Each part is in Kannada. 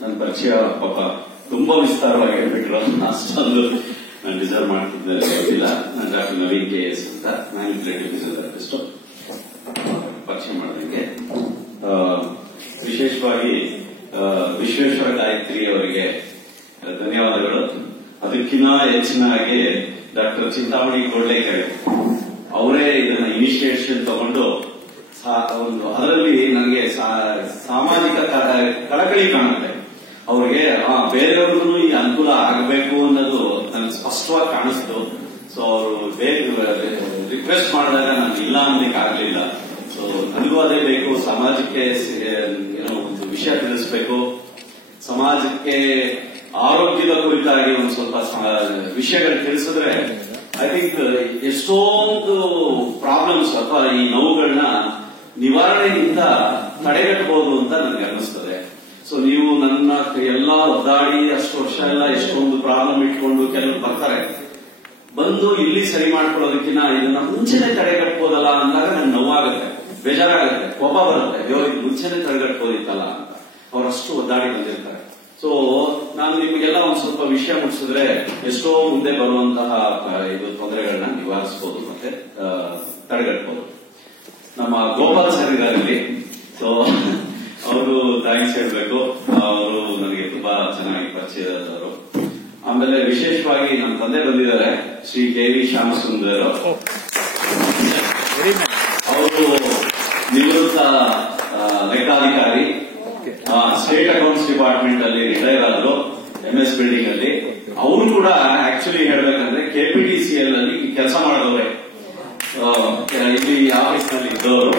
ನನ್ನ ಪರಿಚಯ ಪಾಪ ತುಂಬಾ ವಿಸ್ತಾರವಾಗಿ ಹೇಳ್ಬಿಟ್ರು, ಅಷ್ಟೊಂದು ನಾನು ಡಿಸರ್ವ್ ಮಾಡ್ತಿದ್ದೆ ಗೊತ್ತಿಲ್ಲ. ನಾನು ಡಾಕ್ಟರ್ ನವೀನ್ KS ಅಂತ ಮ್ಯಾನಿಪ್ಯುಲೇಟಿವ್ ಫಿಸಿಯೋಥೆರಪಿಸ್ಟ್. ಪರಿಚಯ ಮಾಡಿದಂಗೆ ವಿಶೇಷವಾಗಿ ವಿಶ್ವೇಶ್ವರ ಗಾಯತ್ರಿ ಅವರಿಗೆ ಧನ್ಯವಾದಗಳು. ಅದಕ್ಕಿಂತ ಹೆಚ್ಚಿನಾಗಿ ಡಾಕ್ಟರ್ ಚಿಂತಾಮಣಿ ಗೋಡ್ಲೇಕರ್ ಅವರೇ ಇದನ್ನ ಇನಿಷಿಯೇಷನ್ ತಗೊಂಡು ಅದರಲ್ಲಿ ನನಗೆ ಸಾಮಾಜಿಕ ಕಳಕಳಿ ಕಾಣುತ್ತೆ. ಅವ್ರಿಗೆ ಬೇರೆಯವ್ರಿಗೂ ಈ ಅನುಕೂಲ ಆಗಬೇಕು ಅನ್ನೋದು ನನಗೆ ಸ್ಪಷ್ಟವಾಗಿ ಕಾಣಿಸ್ತು. ಸೊ ಅವರು ರಿಕ್ವೆಸ್ಟ್ ಮಾಡಿದಾಗ ನಾನು ಇಲ್ಲ ಅನ್ನಲಿಕ್ಕೆ ಆಗ್ಲಿಲ್ಲ. ಸೊ ನನಗೂ ಅದೇ ಬೇಕು, ಸಮಾಜಕ್ಕೆ ಏನೋ ಒಂದು ವಿಷಯ ತಿಳಿಸ್ಬೇಕು, ಸಮಾಜಕ್ಕೆ ಆರೋಗ್ಯದ ಕುರಿತಾಗಿ ಒಂದು ಸ್ವಲ್ಪ ವಿಷಯಗಳು ತಿಳಿಸಿದ್ರೆ ಐ ಥಿಂಕ್ ಎಷ್ಟೊಂದು ಪ್ರಾಬ್ಲಮ್ಸ್ ಅಥವಾ ಈ ನೋವುಗಳನ್ನ ನಿವಾರಣೆಯಿಂದ ತಡೆಗಟ್ಟಬಹುದು ಅಂತ ನನಗೆ ಅನ್ನಿಸ್ತದೆ. ಸೊ ನೀವು ನನ್ನ ಎಲ್ಲ ಒದ್ದಾಡಿ ಅಷ್ಟು ವರ್ಷ ಎಲ್ಲ ಎಷ್ಟೊಂದು ಪ್ರಾಬ್ಲಮ್ ಇಟ್ಕೊಂಡು ಕೆಲವರು ಬರ್ತಾರೆ, ಬಂದು ಇಲ್ಲಿ ಸರಿ ಮಾಡ್ಕೊಳ್ಳೋದಕ್ಕಿಂತ ಇದನ್ನ ಮುಂಚೆನೆ ತಡೆಗಟ್ಬೋದಲ್ಲ ಅಂದಾಗ ನನ್ಗೆ ನೋವಾಗುತ್ತೆ, ಬೇಜಾರಾಗುತ್ತೆ, ಕೋಪ ಬರುತ್ತೆ. ಅಯ್ಯೋ ಇದು ಮುಂಚೆನೆ ತಡೆಗಟ್ಬೋದಿತ್ತಲ್ಲ ಅಂತ ಅವರಷ್ಟು ಒದ್ದಾಡಿ ಬಂದಿರ್ತಾರೆ. ಸೊ ನಾನು ನಿಮಗೆಲ್ಲ ಒಂದ್ ಸ್ವಲ್ಪ ವಿಷಯ ಮುಟ್ಟಿಸಿದ್ರೆ ಎಷ್ಟೋ ಮುಂದೆ ಬರುವಂತಹ ಇದು ತೊಂದರೆಗಳನ್ನ ನಿವಾರಿಸಬಹುದು ಮತ್ತೆ ತಡೆಗಟ್ಟಬಹುದು. ನಮ್ಮ ಗೋಪಾಲ್ ಸರ್ ಇದಾರಲ್ಲಿ, ಸೊ ಅವರು ಥ್ಯಾಂಕ್ಸ್ ಹೇಳ್ಬೇಕು. ಅವರು ನನಗೆ ತುಂಬಾ ಚೆನ್ನಾಗಿ ಪರಿಚಯದವರು. ಆಮೇಲೆ ವಿಶೇಷವಾಗಿ ನಮ್ಮ ತಂದೆ ಬಂದಿದ್ದಾರೆ, ಶ್ರೀ KV ಶ್ಯಾಮಸುಂದರ್. ಅವರು ನಿವೃತ್ತ ಲೆಕ್ಕಾಧಿಕಾರಿ, ಸ್ಟೇಟ್ ಅಕೌಂಟ್ಸ್ ಡಿಪಾರ್ಟ್ಮೆಂಟ್ ಅಲ್ಲಿ ರಿಟೈರ್ ಆದ್ರು, MS ಬಿಲ್ಡಿಂಗ್ ಅಲ್ಲಿ. ಅವರು ಕೂಡ ಆಕ್ಚುಲಿ ಹೇಳ್ಬೇಕಂದ್ರೆ KPTCL ಅಲ್ಲಿ ಕೆಲಸ ಮಾಡಿದವ್ರೆ, ಇಲ್ಲಿ ಆಫೀಸ್ ನಲ್ಲಿ ಇದ್ದವರು.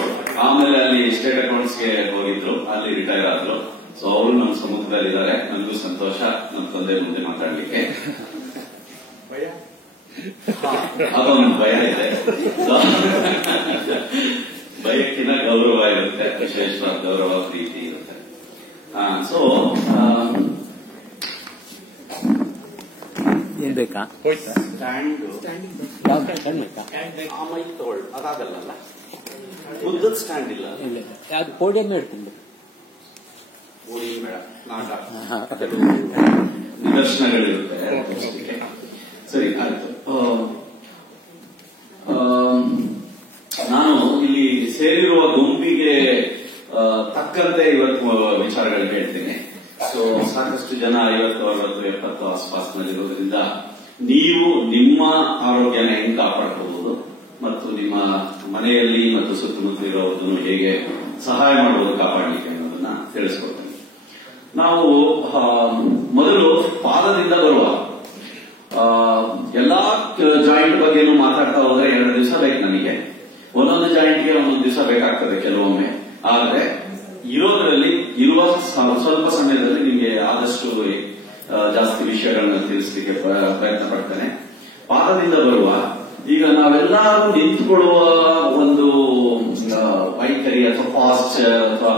ಆಮೇಲೆ ಅಲ್ಲಿ ಸ್ಟೇಟ್ ಅಕೌಂಟ್ಸ್ ಗೆ ಹೋಗಿದ್ರು, ಅಲ್ಲಿ ರಿಟೈರ್ ಆದ್ರು. ಸೊ ಅವರು ನಮ್ಮ ಸಮ್ಮುಖದಲ್ಲಿದ್ದಾರೆ. ನನಗೂ ಸಂತೋಷ ನಮ್ಮ ತಂದೆ ಮುಂದೆ ಮಾತಾಡ್ಲಿಕ್ಕೆ. ಅದೊಂದು ಭಯ ಇದೆ, ಭಯಕ್ಕಿಂತ ಗೌರವ ಇರುತ್ತೆ, ವಿಶೇಷವಾದ ಗೌರವ ಪ್ರೀತಿ ಇರುತ್ತೆ. ಸೊ ಏನ್ ಬೇಕಾ ಅದಾಗಲ್ಲ, ಉದ್ದದ ಸ್ಟ್ಯಾಂಡ್ ಇಲ್ಲ, ಅದು ಪೋಡಿಯಂ ಇಡ್ತೀನಿ. ಬೇಡ, ನಿದರ್ಶನಗಳಿರುತ್ತೆ. ಸರಿ, ಆಯ್ತು. ನಾನು ಇಲ್ಲಿ ಸೇರಿರುವ ಗುಂಪಿಗೆ ತಕ್ಕಂತೆ ಇವತ್ತು ವಿಚಾರಗಳು ಹೇಳ್ತೀನಿ. ಸೊ ಸಾಕಷ್ಟು ಜನ 50, 60, 70 ಆಸ್ಪಾಸ್ನಲ್ಲಿರೋದ್ರಿಂದ ನೀವು ನಿಮ್ಮ ಆರೋಗ್ಯನ ಹೆಂಗ್ ಕಾಪಾಡ್ಕೋಬಹುದು ಮತ್ತು ನಿಮ್ಮ ಮನೆಯಲ್ಲಿ ಮತ್ತು ಸುತ್ತಮುತ್ತ ಇರೋದನ್ನು ಹೇಗೆ ಸಹಾಯ ಮಾಡುವುದು ಕಾಪಾಡಲಿಕ್ಕೆ ಅನ್ನೋದನ್ನ ತಿಳಿಸ್ಕೊಡ್ತೀನಿ. ನಾವು ಮೊದಲು ಪಾದದಿಂದ ಬರುವ ಎಲ್ಲಾ ಜಾಯಿಂಟ್ ಬಗ್ಗೆನೂ ಮಾತಾಡ್ತಾ ಹೋದ್ರೆ 2 ದಿವಸ ಬೇಕು ನನಗೆ. ಒಂದೊಂದು ಜಾಯಿಂಟ್ಗೆ ಒಂದೊಂದು ದಿವಸ ಬೇಕಾಗ್ತದೆ ಕೆಲವೊಮ್ಮೆ. ಆದ್ರೆ ಇರೋದ್ರಲ್ಲಿ ಇರುವ ಸ್ವಲ್ಪ ಸಮಯದಲ್ಲಿ ನಿಮಗೆ ಆದಷ್ಟು ಜಾಸ್ತಿ ವಿಷಯಗಳನ್ನ ತಿಳಿಸಲಿಕ್ಕೆ ಪ್ರಯತ್ನ ಪಡ್ತೇನೆ. ಪಾದದಿಂದ ಬರುವ, ಈಗ ನಾವೆಲ್ಲರೂ ನಿಂತುಕೊಳ್ಳುವ ಒಂದು ವೈಖರಿ ಅಥವಾ ಪಾಸ್ಚರ್ ಅಥವಾ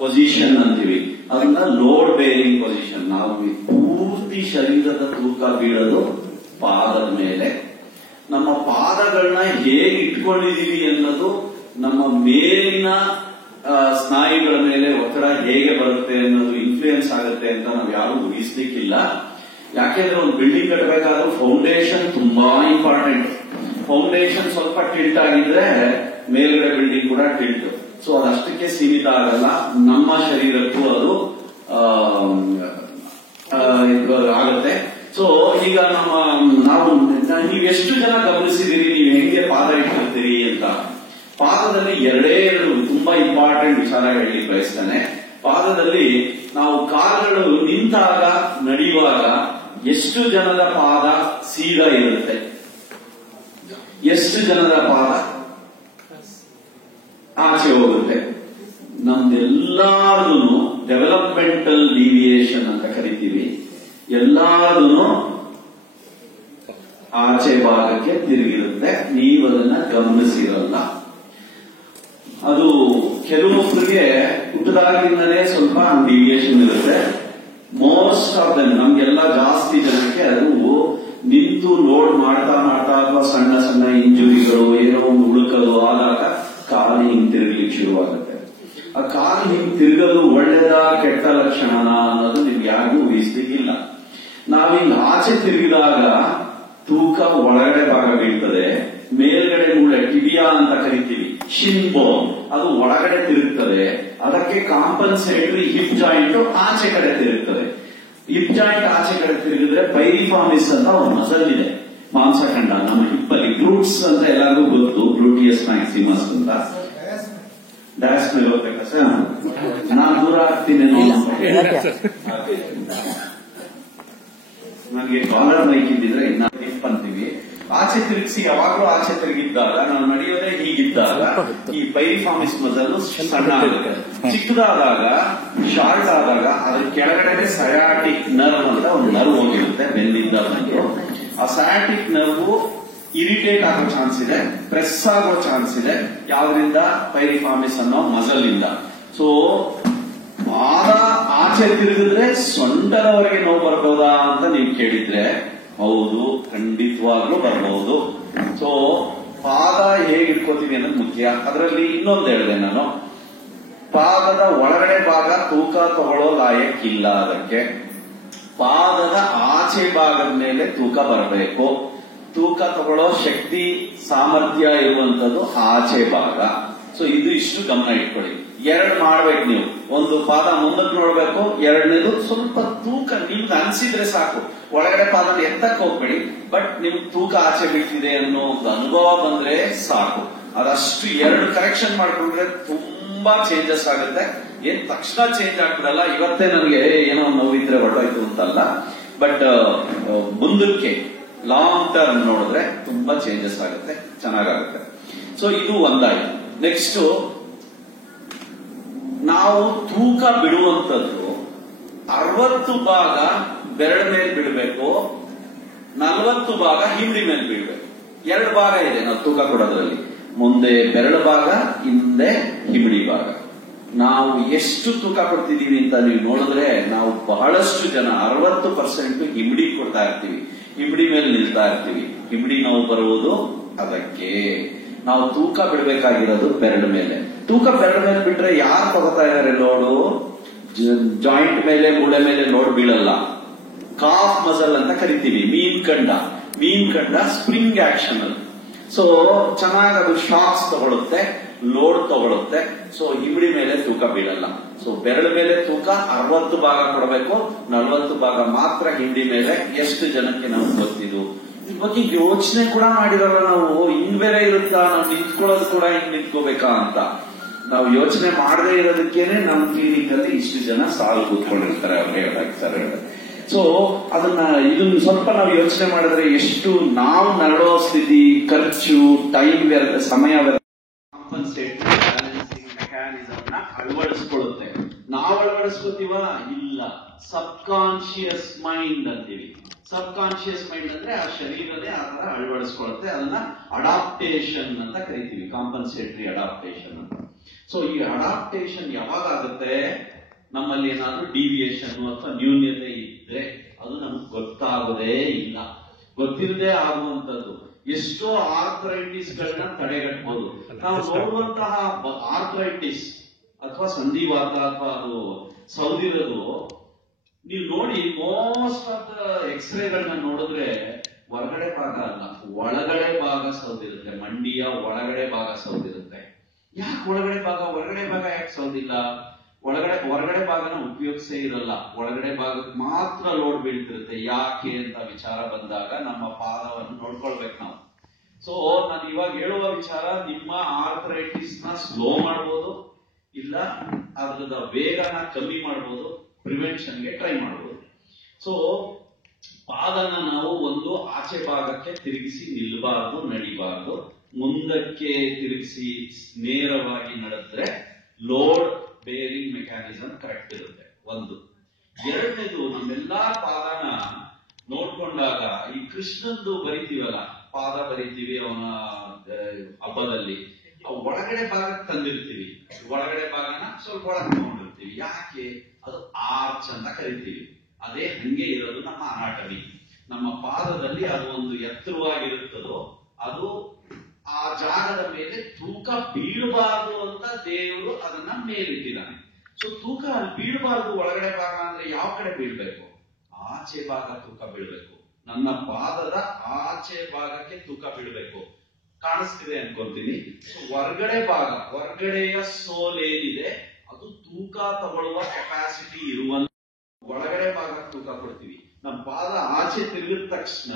ಪೊಸಿಷನ್ ಅಂತೀವಿ, ಅದನ್ನ ಲೋಡ್ ಬೇರಿಂಗ್ ಪೊಸಿಷನ್. ನಾವು ಪೂರ್ತಿ ಶರೀರದ ತೂಕ ಬೀಳೋದು ಪಾದದ ಮೇಲೆ. ನಮ್ಮ ಪಾದಗಳನ್ನ ಹೇಗೆ ಇಟ್ಕೊಂಡಿದೀವಿ ಅನ್ನೋದು ನಮ್ಮ ಮೇಲಿನ ಸ್ನಾಯುಗಳ ಮೇಲೆ ಒತ್ತಡ ಹೇಗೆ ಬರುತ್ತೆ ಅನ್ನೋದು ಇನ್ಫ್ಲೂಯೆನ್ಸ್ ಆಗುತ್ತೆ ಅಂತ ನಾವು ಯಾರು ಊಹಿಸ್ಲಿಕ್ಕಿಲ್ಲ. ಯಾಕೆಂದ್ರೆ ಒಂದು ಬಿಲ್ಡಿಂಗ್ ಕಟ್ಟಬೇಕಾದ್ರೂ ಫೌಂಡೇಶನ್ ತುಂಬಾ ಇಂಪಾರ್ಟೆಂಟ್. ಫೌಂಡೇಶನ್ ಸ್ವಲ್ಪ ಟಿಲ್ಟ್ ಆಗಿದ್ರೆ ಮೇಲ್ಗಡೆ ಬಿಲ್ಡಿಂಗ್ ಕೂಡ ಟಿಲ್ಟ್. ಸೊ ಅದಷ್ಟಕ್ಕೆ ಸೀಮಿತ ಆಗಲ್ಲ, ನಮ್ಮ ಶರೀರಕ್ಕೂ ಅದು ಆಗುತ್ತೆ. ಸೊ ಈಗ ನಾವು ನೀವೆಷ್ಟು ಜನ ಗಮನಿಸಿದಿರಿ ನೀವು ಹೆಂಗೆ ಪಾದ ಇಟ್ಟಿರ್ತೀರಿ ಅಂತ. ಪಾದದಲ್ಲಿ 2 ತುಂಬಾ ಇಂಪಾರ್ಟೆಂಟ್ ವಿಚಾರ ಹೇಳಿ ಬಯಸ್ತೇನೆ. ಪಾದದಲ್ಲಿ ನಾವು ಕಾಲುಗಳು ನಿಂತಾಗ ನಡೆಯುವಾಗ ಎಷ್ಟು ಜನದ ಪಾದ ಸೀದಾ ಇರುತ್ತೆ, ಎಷ್ಟು ಜನದ ಪಾದ ಆಚೆ ಹೋಗುತ್ತೆ. ನಮ್ದೆಲ್ಲಾರ್ದು ಡೆವಲಪ್ಮೆಂಟಲ್ ಡಿವಿಯೇಷನ್ ಅಂತ ಕರಿತೀವಿ. ಎಲ್ಲಾರ್ದು ಆಚೆ ಭಾಗಕ್ಕೆ ತಿರುಗಿರುತ್ತೆ, ನೀವು ಅದನ್ನ ಗಮನಿಸಿರಲ್ಲ. ಅದು ಕೆಲವೊಬ್ಬರಿಗೆ ಹುಟ್ಟದಾಗಿಂದಲೇ ಸ್ವಲ್ಪ ಡಿವಿಯೇಷನ್ ಇರುತ್ತೆ. ಮೋಸ್ಟ್ ಆಫ್ ದಮ್, ನಮ್ಗೆಲ್ಲ ಜಾಸ್ತಿ ಜನಕ್ಕೆ ಅದು ನಿಂತು ಲೋಡ್ ಮಾಡ್ತಾ ಮಾಡ್ತಾ ಅಥವಾ ಸಣ್ಣ ಸಣ್ಣ ಇಂಜುರಿಗಳು ಏನೋ ಒಂದು ಹುಡುಕಲು ಆದಾಗ ಕಾಲು ಹಿಂಗ್ ತಿರುಗಲಿಕ್ಕೆ ಶುರುವಾಗುತ್ತೆ. ಆ ಕಾಲು ಹಿಂಗ್ ತಿರುಗಲು ಒಳ್ಳೆದ ಕೆಟ್ಟ ಲಕ್ಷಣನ ಅನ್ನೋದು ನಿಮ್ಗೆ ನಿಮ್ಗೆ ಯಾರಿಗೂ ಊಹಿಸ್ಲಿಕ್ಕಿಲ್ಲ. ನಾವಿಂಗ್ ಆಚೆ ತಿರುಗಿದಾಗ ತೂಕ ಒಳಗಡೆ ಭಾಗ ಬೀಳ್ತದೆ, ಮೇಲ್ಗಡೆ ಮೂಳೆ ಟಿಬಿಯಾ ಅಂತ ಕರಿತೀವಿ, ಶಿನ್ ಬೋನ್, ಅದು ಒಳಗಡೆ ತಿರುಗ್ತದೆ. ಅದಕ್ಕೆ ಕಾಂಪನ್ಸೇಟರಿ ಹಿಪ್ ಜಾಯಿಂಟ್ ಆಚೆ ಕಡೆ ತಿರುಗ್ತದೆ. ಹಿಪ್ ಜಾಯಿಂಟ್ ಆಚೆ ಕಡೆ ತಿರುಗಿದ್ರೆ ಪೈರಿಫಾರ್ಮಿಸ್ ಅಂತ ಒಂದು ಮಸಲ್ ಇದೆ, ಮಾಂಸಖಂಡ ನಮ್ಮ ಹಿಪ್ಪಲ್ಲಿ. ಗ್ಲೂಟ್ಸ್ ಅಂತ ಎಲ್ಲರಿಗೂ ಗೊತ್ತು, ಗ್ಲೂಟಿಯಸ್ ಮ್ಯಾಕ್ಸಿಮಸ್ ಅಂತ. ಡ್ಯಾಶ್ ಮೇಲೆ ಹೋಗ್ಬೇಕಾ ಸರ್? ನಾನು ದೂರ ಆಗ್ತೀನಿ, ನನಗೆ ಕಾಲರ್ ಮೈಕ್ ಇದ್ದಿದ್ರೆ ಇನ್ನ ಹಿಪ್ ಅಂತೀವಿ. ಆಚೆ ತಿರುಗಿಸಿ ಯಾವಾಗಲೂ ಆಚೆ ತಿರುಗಿದ್ದಾಗ ನಾವು ನಡೆಯೋದೇ ಹೀಗಿದ್ದಾಗ ಈ ಪೈರಿಫಾರ್ಮಿಸ್ ಮಸಲ್ ಸಣ್ಣ ಆಗುತ್ತೆ. ಚಿಕ್ಕದಾದಾಗ, ಶಾರ್ಟ್ ಆದಾಗ ಅದ್ರ ಕೆಳಗಡೆ ಸಯಾಟಿಕ್ ನರ್ವ್ ಅಂತ ಒಂದು ನರ್ವ್ ಹೋಗಿರುತ್ತೆ ಬೆಂದಿದ್ದಾಗ. ಆ ಸಯಾಟಿಕ್ ನರ್ವ್ ಇರಿಟೇಟ್ ಆಗೋ ಚಾನ್ಸ್ ಇದೆ, ಪ್ರೆಸ್ ಆಗೋ ಚಾನ್ಸ್ ಇದೆ. ಯಾವ್ದ್ರಿಂದ? ಪೈರಿಫಾರ್ಮಿಸ್ ಅನ್ನೋ ಮಸಲ್ ಇಂದ. ಸೊ ಪಾದ ಆಚೆ ತಿರುಗಿದ್ರೆ ಸೊಂಟದವರೆಗೆ ನೋವು ಬರ್ಬೋದಾ ಅಂತ ನೀವು ಕೇಳಿದ್ರೆ ಹೌದು, ಖಂಡಿತವಾಗ್ಲೂ ಬರಬಹುದು. ಸೊ ಪಾದ ಹೇಗೆ ಇಟ್ಕೋತೀವಿ ಅನ್ನೋದು ಮುಖ್ಯ. ಅದರಲ್ಲಿ ಇನ್ನೊಂದು ಹೇಳಿದೆ ನಾನು, ಪಾದದ ಒಳಗಡೆ ಭಾಗ ತೂಕ ತಗೊಳ್ಳೋ ಲಾಯಕ್ಕಿಲ್ಲ. ಅದಕ್ಕೆ ಪಾದದ ಆಚೆ ಭಾಗದ ಮೇಲೆ ತೂಕ ಬರಬೇಕು. ತೂಕ ತಗೊಳ್ಳೋ ಶಕ್ತಿ ಸಾಮರ್ಥ್ಯ ಇರುವಂತದ್ದು ಆಚೆ ಭಾಗ. ಸೊ ಇದು ಇಷ್ಟು ಗಮನ ಇಟ್ಕೊಳ್ಳಿ. ಎರಡು ಮಾಡ್ಬೇಕು ನೀವು. ಒಂದು ಪಾದ ಮುಂದಕ್ಕೆ ನೋಡ್ಬೇಕು, ಎರಡನೇದು ಸ್ವಲ್ಪ ತೂಕ ನಿಮ್ಗೆ ಅನ್ಸಿದ್ರೆ ಸಾಕು. ಒಳಗಡೆ ಪಾದನ ಎತ್ತಕ್ಕೆ ಹೋಗ್ಬೇಡಿ, ಬಟ್ ನಿಮ್ಗೆ ತೂಕ ಆಚೆ ಬಿಟ್ಟಿದೆ ಅನ್ನೋ ಒಂದು ಅನುಭವ ಬಂದ್ರೆ ಸಾಕು. ಅದಷ್ಟು ಎರಡು ಕರೆಕ್ಷನ್ ಮಾಡ್ಕೊಂಡ್ರೆ ತುಂಬಾ ಚೇಂಜಸ್ ಆಗುತ್ತೆ. ಏನ್ ತಕ್ಷಣ ಚೇಂಜ್ ಆಗ್ಬಿಡಲ್ಲ. ಇವತ್ತೇ ನನಗೆ ಏನೋ ನೋವಿದ್ರೆ ಹೊರಟೋಯ್ತು ಅಂತಲ್ಲ, ಬಟ್ ಮುಂದಕ್ಕೆ ಲಾಂಗ್ ಟರ್ಮ್ ನೋಡಿದ್ರೆ ತುಂಬಾ ಚೇಂಜಸ್ ಆಗುತ್ತೆ, ಚೆನ್ನಾಗಾಗುತ್ತೆ. ಸೊ ಇದು ಒಂದಾಯ್ತು. ನೆಕ್ಸ್ಟ್, ನಾವು ತೂಕ ಬಿಡುವಂತದ್ದು 60 ಭಾಗ ಬೆರಳ ಮೇಲೆ ಬಿಡಬೇಕು, 40 ಭಾಗ ಹಿಂಡಿ ಮೇಲೆ ಬಿಡಬೇಕು. 2 ಭಾಗ ಇದೆ ನಾವು ತೂಕ ಕೊಡೋದ್ರಲ್ಲಿ, ಮುಂದೆ ಬೆರಳ ಭಾಗ, ಹಿಂದೆ ಹಿಮಡಿ ಭಾಗ. ನಾವು ಎಷ್ಟು ತೂಕ ಕೊಡ್ತಿದೀವಿ ಅಂತ ನೀವು ನೋಡಿದ್ರೆ, ನಾವು ಬಹಳಷ್ಟು ಜನ 60% ಹಿಮಡಿ ಕೊಡ್ತಾ ಇರ್ತೀವಿ, ಹಿಮಡಿ ಮೇಲೆ ನಿಲ್ತಾ ಇರ್ತೀವಿ. ಹಿಮಡಿ ನೋವು ಬರುವುದು ಅದಕ್ಕೆ. ನಾವು ತೂಕ ಬಿಡಬೇಕಾಗಿರೋದು ಬೆರಳ ಮೇಲೆ. ತೂಕ ಬೆರಳ ಮೇಲೆ ಬಿಟ್ರೆ ಯಾರು ತಗೋತಾ ಇದಾರೆ ಲೋಡು? ಜಾಯಿಂಟ್ ಮೇಲೆ, ಮೂಳೆ ಮೇಲೆ ಲೋಡ್ ಬೀಳಲ್ಲ. ಕಾಫ್ ಮಸಲ್ ಅಂತ ಕರಿತೀವಿ, ಮೀನ್ ಕಂಡ ಸ್ಪ್ರಿಂಗ್ ಆಕ್ಷನ್ ಅಲ್ಲಿ. ಸೊ ಚೆನ್ನಾಗಿ ಅದು ಶಾಕ್ಸ್ ತಗೊಳುತ್ತೆ, ಲೋಡ್ ತಗೊಳುತ್ತೆ. ಸೊ ಹಿಮಡಿ ಮೇಲೆ ತೂಕ ಬೀಳಲ್ಲ. ಸೊ ಬೆರಳ ಮೇಲೆ ತೂಕ 60 ಭಾಗ ಕೊಡಬೇಕು, 40 ಭಾಗ ಮಾತ್ರ ಹಿಂಡಿ ಮೇಲೆ. ಎಷ್ಟು ಜನಕ್ಕೆ ನಾವು ಗೊತ್ತಿದ್ದು ಇದ್ರ ಬಗ್ಗೆ ಯೋಚನೆ ಕೂಡ ಮಾಡಿರಲ್ಲ ನಾವು. ಹಿಂಗ್ ಬೇರೆ ಇರುತ್ತಾ, ನಾವು ನಿಂತ್ಕೊಳ್ಳೋದು ಕೂಡ ಹಿಂಗ್ ನಿಂತ್ಕೋಬೇಕಾ ಅಂತ ನಾವು ಯೋಚನೆ ಮಾಡದೇ ಇರೋದಕ್ಕೇನೆ ನಮ್ಮ ಕ್ಲಿನಿಕ್ ಅಲ್ಲಿ ಇಷ್ಟು ಜನ ಸಾಲು ಕೂತ್ಕೊಂಡಿರ್ತಾರೆ ಅವ್ರು ಹೇಳಕ್ಕೆ ಸರ್. ಸೊ ಇದನ್ನ ಸ್ವಲ್ಪ ನಾವು ಯೋಚನೆ ಮಾಡಿದ್ರೆ ಎಷ್ಟು ನಾವು ನರಳೋ ಸ್ಥಿತಿ, ಖರ್ಚು, ಟೈಮ್ ವ್ಯರ್ಥ, ಸಮಯ ವ್ಯರ್ಥ. ಕಾಂಪನ್ಸೇಟರಿ ಬ್ಯಾಲೆನ್ಸಿಂಗ್ ಮೆಕ್ಯಾನಿಸಮ್ ನ ಅಳವಡಿಸ್ಕೊಳ್ಳುತ್ತೆ. ನಾವು ಅಳವಡಿಸ್ಕೋತೀವ? ಇಲ್ಲ. ಸಬ್ ಕಾನ್ಶಿಯಸ್ ಮೈಂಡ್ ಅಂತೀವಿ. ಸಬ್ ಕಾನ್ಶಿಯಸ್ ಮೈಂಡ್ ಅಂದ್ರೆ ಆ ಶರೀರನೇ ಆ ತರ ಅಳವಡಿಸ್ಕೊಳ್ಳುತ್ತೆ. ಅದನ್ನ ಅಡಾಪ್ಟೇಷನ್ ಅಂತ ಕರಿತೀವಿ, ಕಾಂಪನ್ಸೇಟರಿ ಅಡಾಪ್ಟೇಷನ್ ಅಂತ. ಸೊ ಈ ಅಡಾಪ್ಟೇಷನ್ ಯಾವಾಗ ಆಗುತ್ತೆ? ನಮ್ಮಲ್ಲಿ ಏನಾದ್ರೂ ಡಿವಿಯೇಷನ್ ಅಥವಾ ನ್ಯೂನ್ಯತೆ ಇದ್ರೆ ಅದು ನಮ್ಗೆ ಗೊತ್ತಾಗೋದೇ ಇಲ್ಲ. ಗೊತ್ತಿರದೆ ಆಗುವಂತದ್ದು. ಎಷ್ಟೋ ಆರ್ಥರೈಟಿಸ್ ಗಳನ್ನ ತಡೆಗಟ್ಟಬಹುದು. ನಾವು ನೋಡುವಂತಹ ಆರ್ಥರೈಟಿಸ್ ಅಥವಾ ಸಂಧಿವಾತ ಅಥವಾ ಅದು ಸೌದಿರೋದು ನೀವು ನೋಡಿ, ಮೋಸ್ಟ್ ಆಫ್ ದ ಎಕ್ಸ್ರೇಗಳನ್ನ ನೋಡಿದ್ರೆ ಹೊರಗಡೆ ಭಾಗ ಅಲ್ಲ, ಒಳಗಡೆ ಭಾಗ ಸೌದಿರುತ್ತೆ. ಮಂಡಿಯ ಒಳಗಡೆ ಭಾಗ ಸೌದಿರುತ್ತೆ. ಯಾಕೆ ಒಳಗಡೆ ಭಾಗ? ಹೊರಗಡೆ ಭಾಗ ಯಾಕೆ ಸೌದಿಲ್ಲ? ಹೊರಗಡೆ ಭಾಗನ ಉಪಯೋಗಿಸೇ ಇರಲ್ಲ, ಒಳಗಡೆ ಭಾಗಕ್ಕೆ ಮಾತ್ರ ಲೋಡ್ ಬೀಳ್ತಿರುತ್ತೆ. ಯಾಕೆ ಅಂತ ವಿಚಾರ ಬಂದಾಗ ನಮ್ಮ ಪಾದವನ್ನು ನೋಡ್ಕೊಳ್ಬೇಕು ನಾವು. ಸೊ ನಾನು ಇವಾಗ ಹೇಳುವ ವಿಚಾರ ನಿಮ್ಮ ಆರ್ಥರೈಟಿಸ್ ನ ಸ್ಲೋ ಮಾಡಬಹುದು, ಇಲ್ಲ ಅದ್ರದ ವೇಗನ ಕಮ್ಮಿ ಮಾಡಬಹುದು, ಪ್ರಿವೆನ್ಷನ್ಗೆ ಟ್ರೈ ಮಾಡಬಹುದು. ಸೊ ಪಾದನ ನಾವು ಒಂದು ಆಚೆ ಭಾಗಕ್ಕೆ ತಿರುಗಿಸಿ ನಿಲ್ಬಾರ್ದು, ನಡಿಬಾರ್ದು. ಮುಂದಕ್ಕೆ ತಿರುಗಿಸಿ ನೇರವಾಗಿ ನಡೆದ್ರೆ ಲೋಡ್ ಬೇರಿಂಗ್ ಮೆಕ್ಯಾನಿಸಮ್ ಕರೆಕ್ಟ್ ಇರುತ್ತೆ. ಒಂದು. ಎರಡನೇದು, ನಮ್ಮೆಲ್ಲಾ ಪಾದನ ನೋಡ್ಕೊಂಡಾಗ ಈ ಕೃಷ್ಣಂದು ಬರಿತೀವಲ್ಲ, ಪಾದ ಬರಿತೀವಿ ಅವನ ಹಬ್ಬದಲ್ಲಿ, ಒಳಗಡೆ ಭಾಗಕ್ಕೆ ತಂದಿರ್ತೀವಿ. ಒಳಗಡೆ ಭಾಗನ ಸ್ವಲ್ಪ ಒಳಗೆ ತಗೊಂಡಿರ್ತೀವಿ. ಯಾಕೆ? ಅದು ಆರ್ಚ್ ಅಂತ ಕರಿತೀವಿ. ಅದೇ ಹಂಗೆ ಇರೋದು ನಮ್ಮ ಅನಾಟಮಿ. ನಮ್ಮ ಪಾದದಲ್ಲಿ ಅದು ಒಂದು ಎತ್ತರವಾಗಿರುತ್ತದೋ ಅದು ಆ ಜಾಗದ ಮೇಲೆ ತೂಕ ಬೀಳಬಾರದು ಅಂತ ದೇವರು ಅದನ್ನ ಮೇಲಿಟ್ಟಿದ್ದಾನೆ. ಸೊ ತೂಕ ಅಲ್ಲಿ ಬೀಳಬಾರ್ದು. ಒಳಗಡೆ ಭಾಗ ಅಂದ್ರೆ ಯಾವ ಕಡೆ ಬೀಳ್ಬೇಕು? ಆಚೆ ಭಾಗ ತೂಕ ಬೀಳ್ಬೇಕು. ನನ್ನ ಪಾದದ ಆಚೆ ಭಾಗಕ್ಕೆ ತೂಕ ಬೀಳ್ಬೇಕು. ಕಾಣಿಸ್ತಿದೆ ಅನ್ಕೊಂತೀನಿ. ಸೊ ಹೊರಗಡೆ ಭಾಗ, ಹೊರಗಡೆಯ ಸೋಲ್ ಏನಿದೆ ಅದು ತೂಕ ತಗೊಳ್ಳುವ ಕೆಪಾಸಿಟಿ ಇರುವಂತ ಒಳಗಡೆ ಭಾಗ ತೂಕ ಕೊಡ್ತೀವಿ. ನಮ್ಮ ಪಾದ ಆಚೆ ತಿರುಗಿದ ತಕ್ಷಣ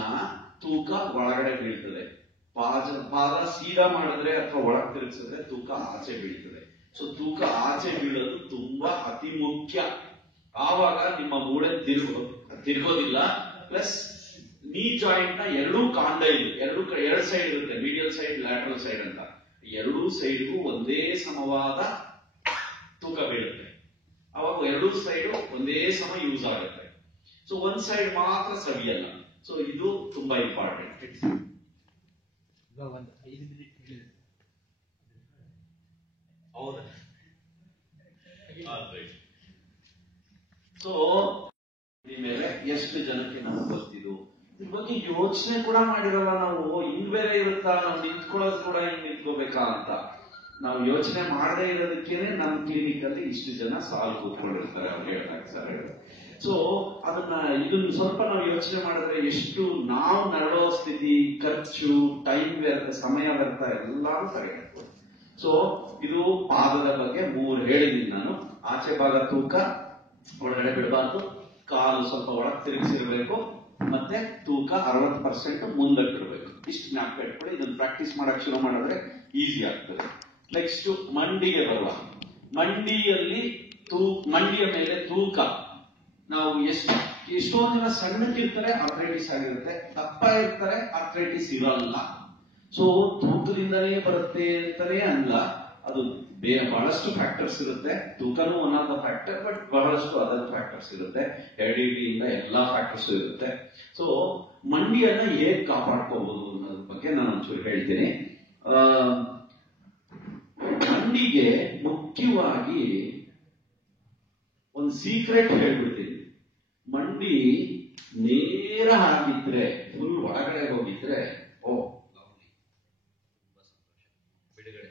ತೂಕ ಒಳಗಡೆ ಬೀಳ್ತದೆ. ಪಾದ ಸೀದಾ ಮಾಡಿದ್ರೆ ಅಥವಾ ಒಳಗೆ ತಿರುಗಿಸಿದ್ರೆ ತೂಕ ಆಚೆ ಬೀಳ್ತದೆ. ಸೊ ತೂಕ ಆಚೆ ಬೀಳೋದು ತುಂಬಾ ಅತಿ ಮುಖ್ಯ. ಆವಾಗ ನಿಮ್ಮ ಮೂಳೆ ತಿರುಗೋದಿಲ್ಲ. ಪ್ಲಸ್ ನೀ ಜಾಯಿಂಟ್ ನ ಎರಡೂ ಕಾಂಡೈಲ್ ಎರಡು ಸೈಡ್ ಇರುತ್ತೆ, ಮೀಡಿಯಲ್ ಸೈಡ್, ಲ್ಯಾಟರಲ್ ಸೈಡ್ ಅಂತ. ಎರಡೂ ಸೈಡ್ಗೂ ಒಂದೇ ಸಮವಾದ ತೂಕ ಬೀಳುತ್ತೆ. ಅವಾಗ ಎರಡೂ ಸೈಡ್ ಒಂದೇ ಸಮ ಯೂಸ್ ಆಗುತ್ತೆ. ಸೊ ಒಂದ್ ಸೈಡ್ ಮಾತ್ರ ಸವಿಯಲ್ಲ. ಸೊ ಇದು ತುಂಬಾ ಇಂಪಾರ್ಟೆಂಟ್. ಹೌದಾ? ಸೊ ಮೇಲೆ ಎಷ್ಟು ಜನಕ್ಕೆ ನಮ್ಗೆ ಗೊತ್ತಿದ್ದು ಇದ್ರ ಬಗ್ಗೆ ಯೋಚನೆ ಕೂಡ ಮಾಡಿರಲ್ಲ ನಾವು. ಹಿಂಗ್ ಬೇರೆ ಇರುತ್ತಾ, ನಾವು ನಿಂತ್ಕೊಳ್ಳೋದು ಕೂಡ ಹಿಂಗ್ ನಿಂತ್ಕೋಬೇಕಾ ಅಂತ ನಾವು ಯೋಚನೆ ಮಾಡದೇ ಇರೋದಕ್ಕೇನೆ ನಮ್ಮ ಕ್ಲಿನಿಕ್ ಅಲ್ಲಿ ಇಷ್ಟು ಜನ ಸಾಲು ಕೂತ್ಕೊಂಡಿರ್ತಾರೆ. ಅವ್ರು ಹೇಳ್ತಾರೆ ಸರ್. ಸೊ ಇದನ್ನ ಸ್ವಲ್ಪ ನಾವು ಯೋಚನೆ ಮಾಡಿದ್ರೆ ಎಷ್ಟು ನಾವು ನರಳೋ ಸ್ಥಿತಿ, ಖರ್ಚು, ಟೈಮ್ ವ್ಯರ್ಥ, ಸಮಯ ವ್ಯರ್ಥ ಎಲ್ಲಾನು ತಡೆಗಟ್ಬೋದು. ಸೊ ಇದು ಪಾದದ ಬಗ್ಗೆ 3 ಹೇಳಿದೀನಿ ನಾನು. ಆಚೆ ಭಾಗ ತೂಕ ಒಳಗಡೆ ಬಿಡಬಾರ್ದು, ಕಾಲು ಸ್ವಲ್ಪ ಒಳಗೆ ತಿರುಗಿಸಿರ್ಬೇಕು, ಮತ್ತೆ ತೂಕ 60% ಮುಂದಕ್ಕೆ ಇಡಬೇಕು. ಇಷ್ಟು ಜ್ಞಾಪಕ ಇಟ್ಕೊಳ್ಳಿ. ಇದನ್ನ ಪ್ರಾಕ್ಟೀಸ್ ಮಾಡಕ್ ಶುರು ಮಾಡಿದ್ರೆ ಈಸಿ ಆಗ್ತದೆ. ನೆಕ್ಸ್ಟ್ ಮಂಡಿಗೆ ಬರುವ. ಮಂಡಿಯ ಮೇಲೆ ತೂಕ ನಾವು ಎಷ್ಟೊಂದು ಜನ ಸಣ್ಣಕ್ಕಿರ್ತಾರೆ, ಆರ್ಥ್ರೈಟಿಸ್ ಆಗಿರುತ್ತೆ. ದಪ್ಪ ಇರ್ತಾರೆ, ಆರ್ಥ್ರೈಟಿಸ್ ಇರಲ್ಲ. ಸೊ ತೂಕದಿಂದಲೇ ಬರುತ್ತೆ ಅಂತಾನೆ ಅಲ್ಲ, ಅದು ಬಹಳಷ್ಟು ಫ್ಯಾಕ್ಟರ್ಸ್ ಇರುತ್ತೆ. ತೂಕನೂ one of the factor, but ಬಹಳಷ್ಟು ಅದರ್ ಫ್ಯಾಕ್ಟರ್ಸ್ ಇರುತ್ತೆ. ಹೆರಿಡಿಟಿಯಿಂದ ಎಲ್ಲಾ ಫ್ಯಾಕ್ಟರ್ಸ್ ಇರುತ್ತೆ. ಸೊ ಮಂಡಿಯನ್ನ ಹೇಗೆ ಕಾಪಾಡ್ಕೋಬಹುದು ಅನ್ನೋದ್ರ ಬಗ್ಗೆ ನಾನು ಒಂಚೂರು ಹೇಳ್ತೀನಿ. ಮಂಡಿಗೆ ಮುಖ್ಯವಾಗಿ ಒಂದು ಸೀಕ್ರೆಟ್ ಹೇಳ್ಬಿಡ್ತೀನಿ. ಮಂಡಿ ನೇರ ಹಾಕಿದ್ರೆ, ಫುಲ್ ಒಳಗಡೆ ಹೋಗಿದ್ರೆ ಬಿಡುಗಡೆ.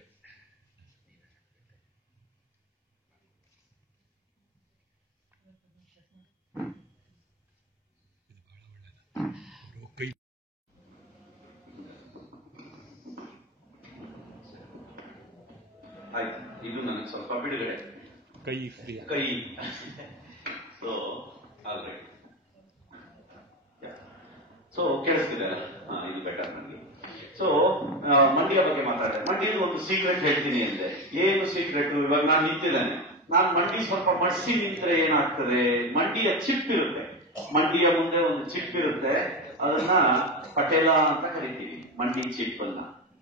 ಆಯ್ತು, ಇದು ನನಗೆ ಸ್ವಲ್ಪ ಬಿಡುಗಡೆ, ಕೈ ಸೊ ಆಲ್ರೈಟ್. ಸೊ ಕೇಳಿಸ್ತಿದೆ, ಇದು ಬೆಟರ್ ನನಗೆ. ಸೊ ಮಂಡಿಯ ಬಗ್ಗೆ ಮಾತಾಡಿದೆ. ಮಂಡಿಯಲ್ಲಿ ಒಂದು ಸೀಕ್ರೆಟ್ ಹೇಳ್ತೀನಿ ಅಂದೆ. ಏನು ಸೀಕ್ರೆಟ್? ಇವಾಗ ನಾನು ನಿಂತಿದ್ದೇನೆ, ನಾನು ಮಂಡಿ ಸ್ವಲ್ಪ ಮಡ್ಸಿ ನಿಂತ್ರೆ ಏನಾಗ್ತದೆ? ಮಂಡಿಯ ಚಿಪ್ ಇರುತ್ತೆ, ಮಂಡಿಯ ಮುಂದೆ ಒಂದು ಚಿಪ್ ಇರುತ್ತೆ. ಅದನ್ನ ಪಟೇಲ ಅಂತ ಕರಿತೀವಿ. ಮಂಡಿ ಚಿಪ್ ಅನ್ನ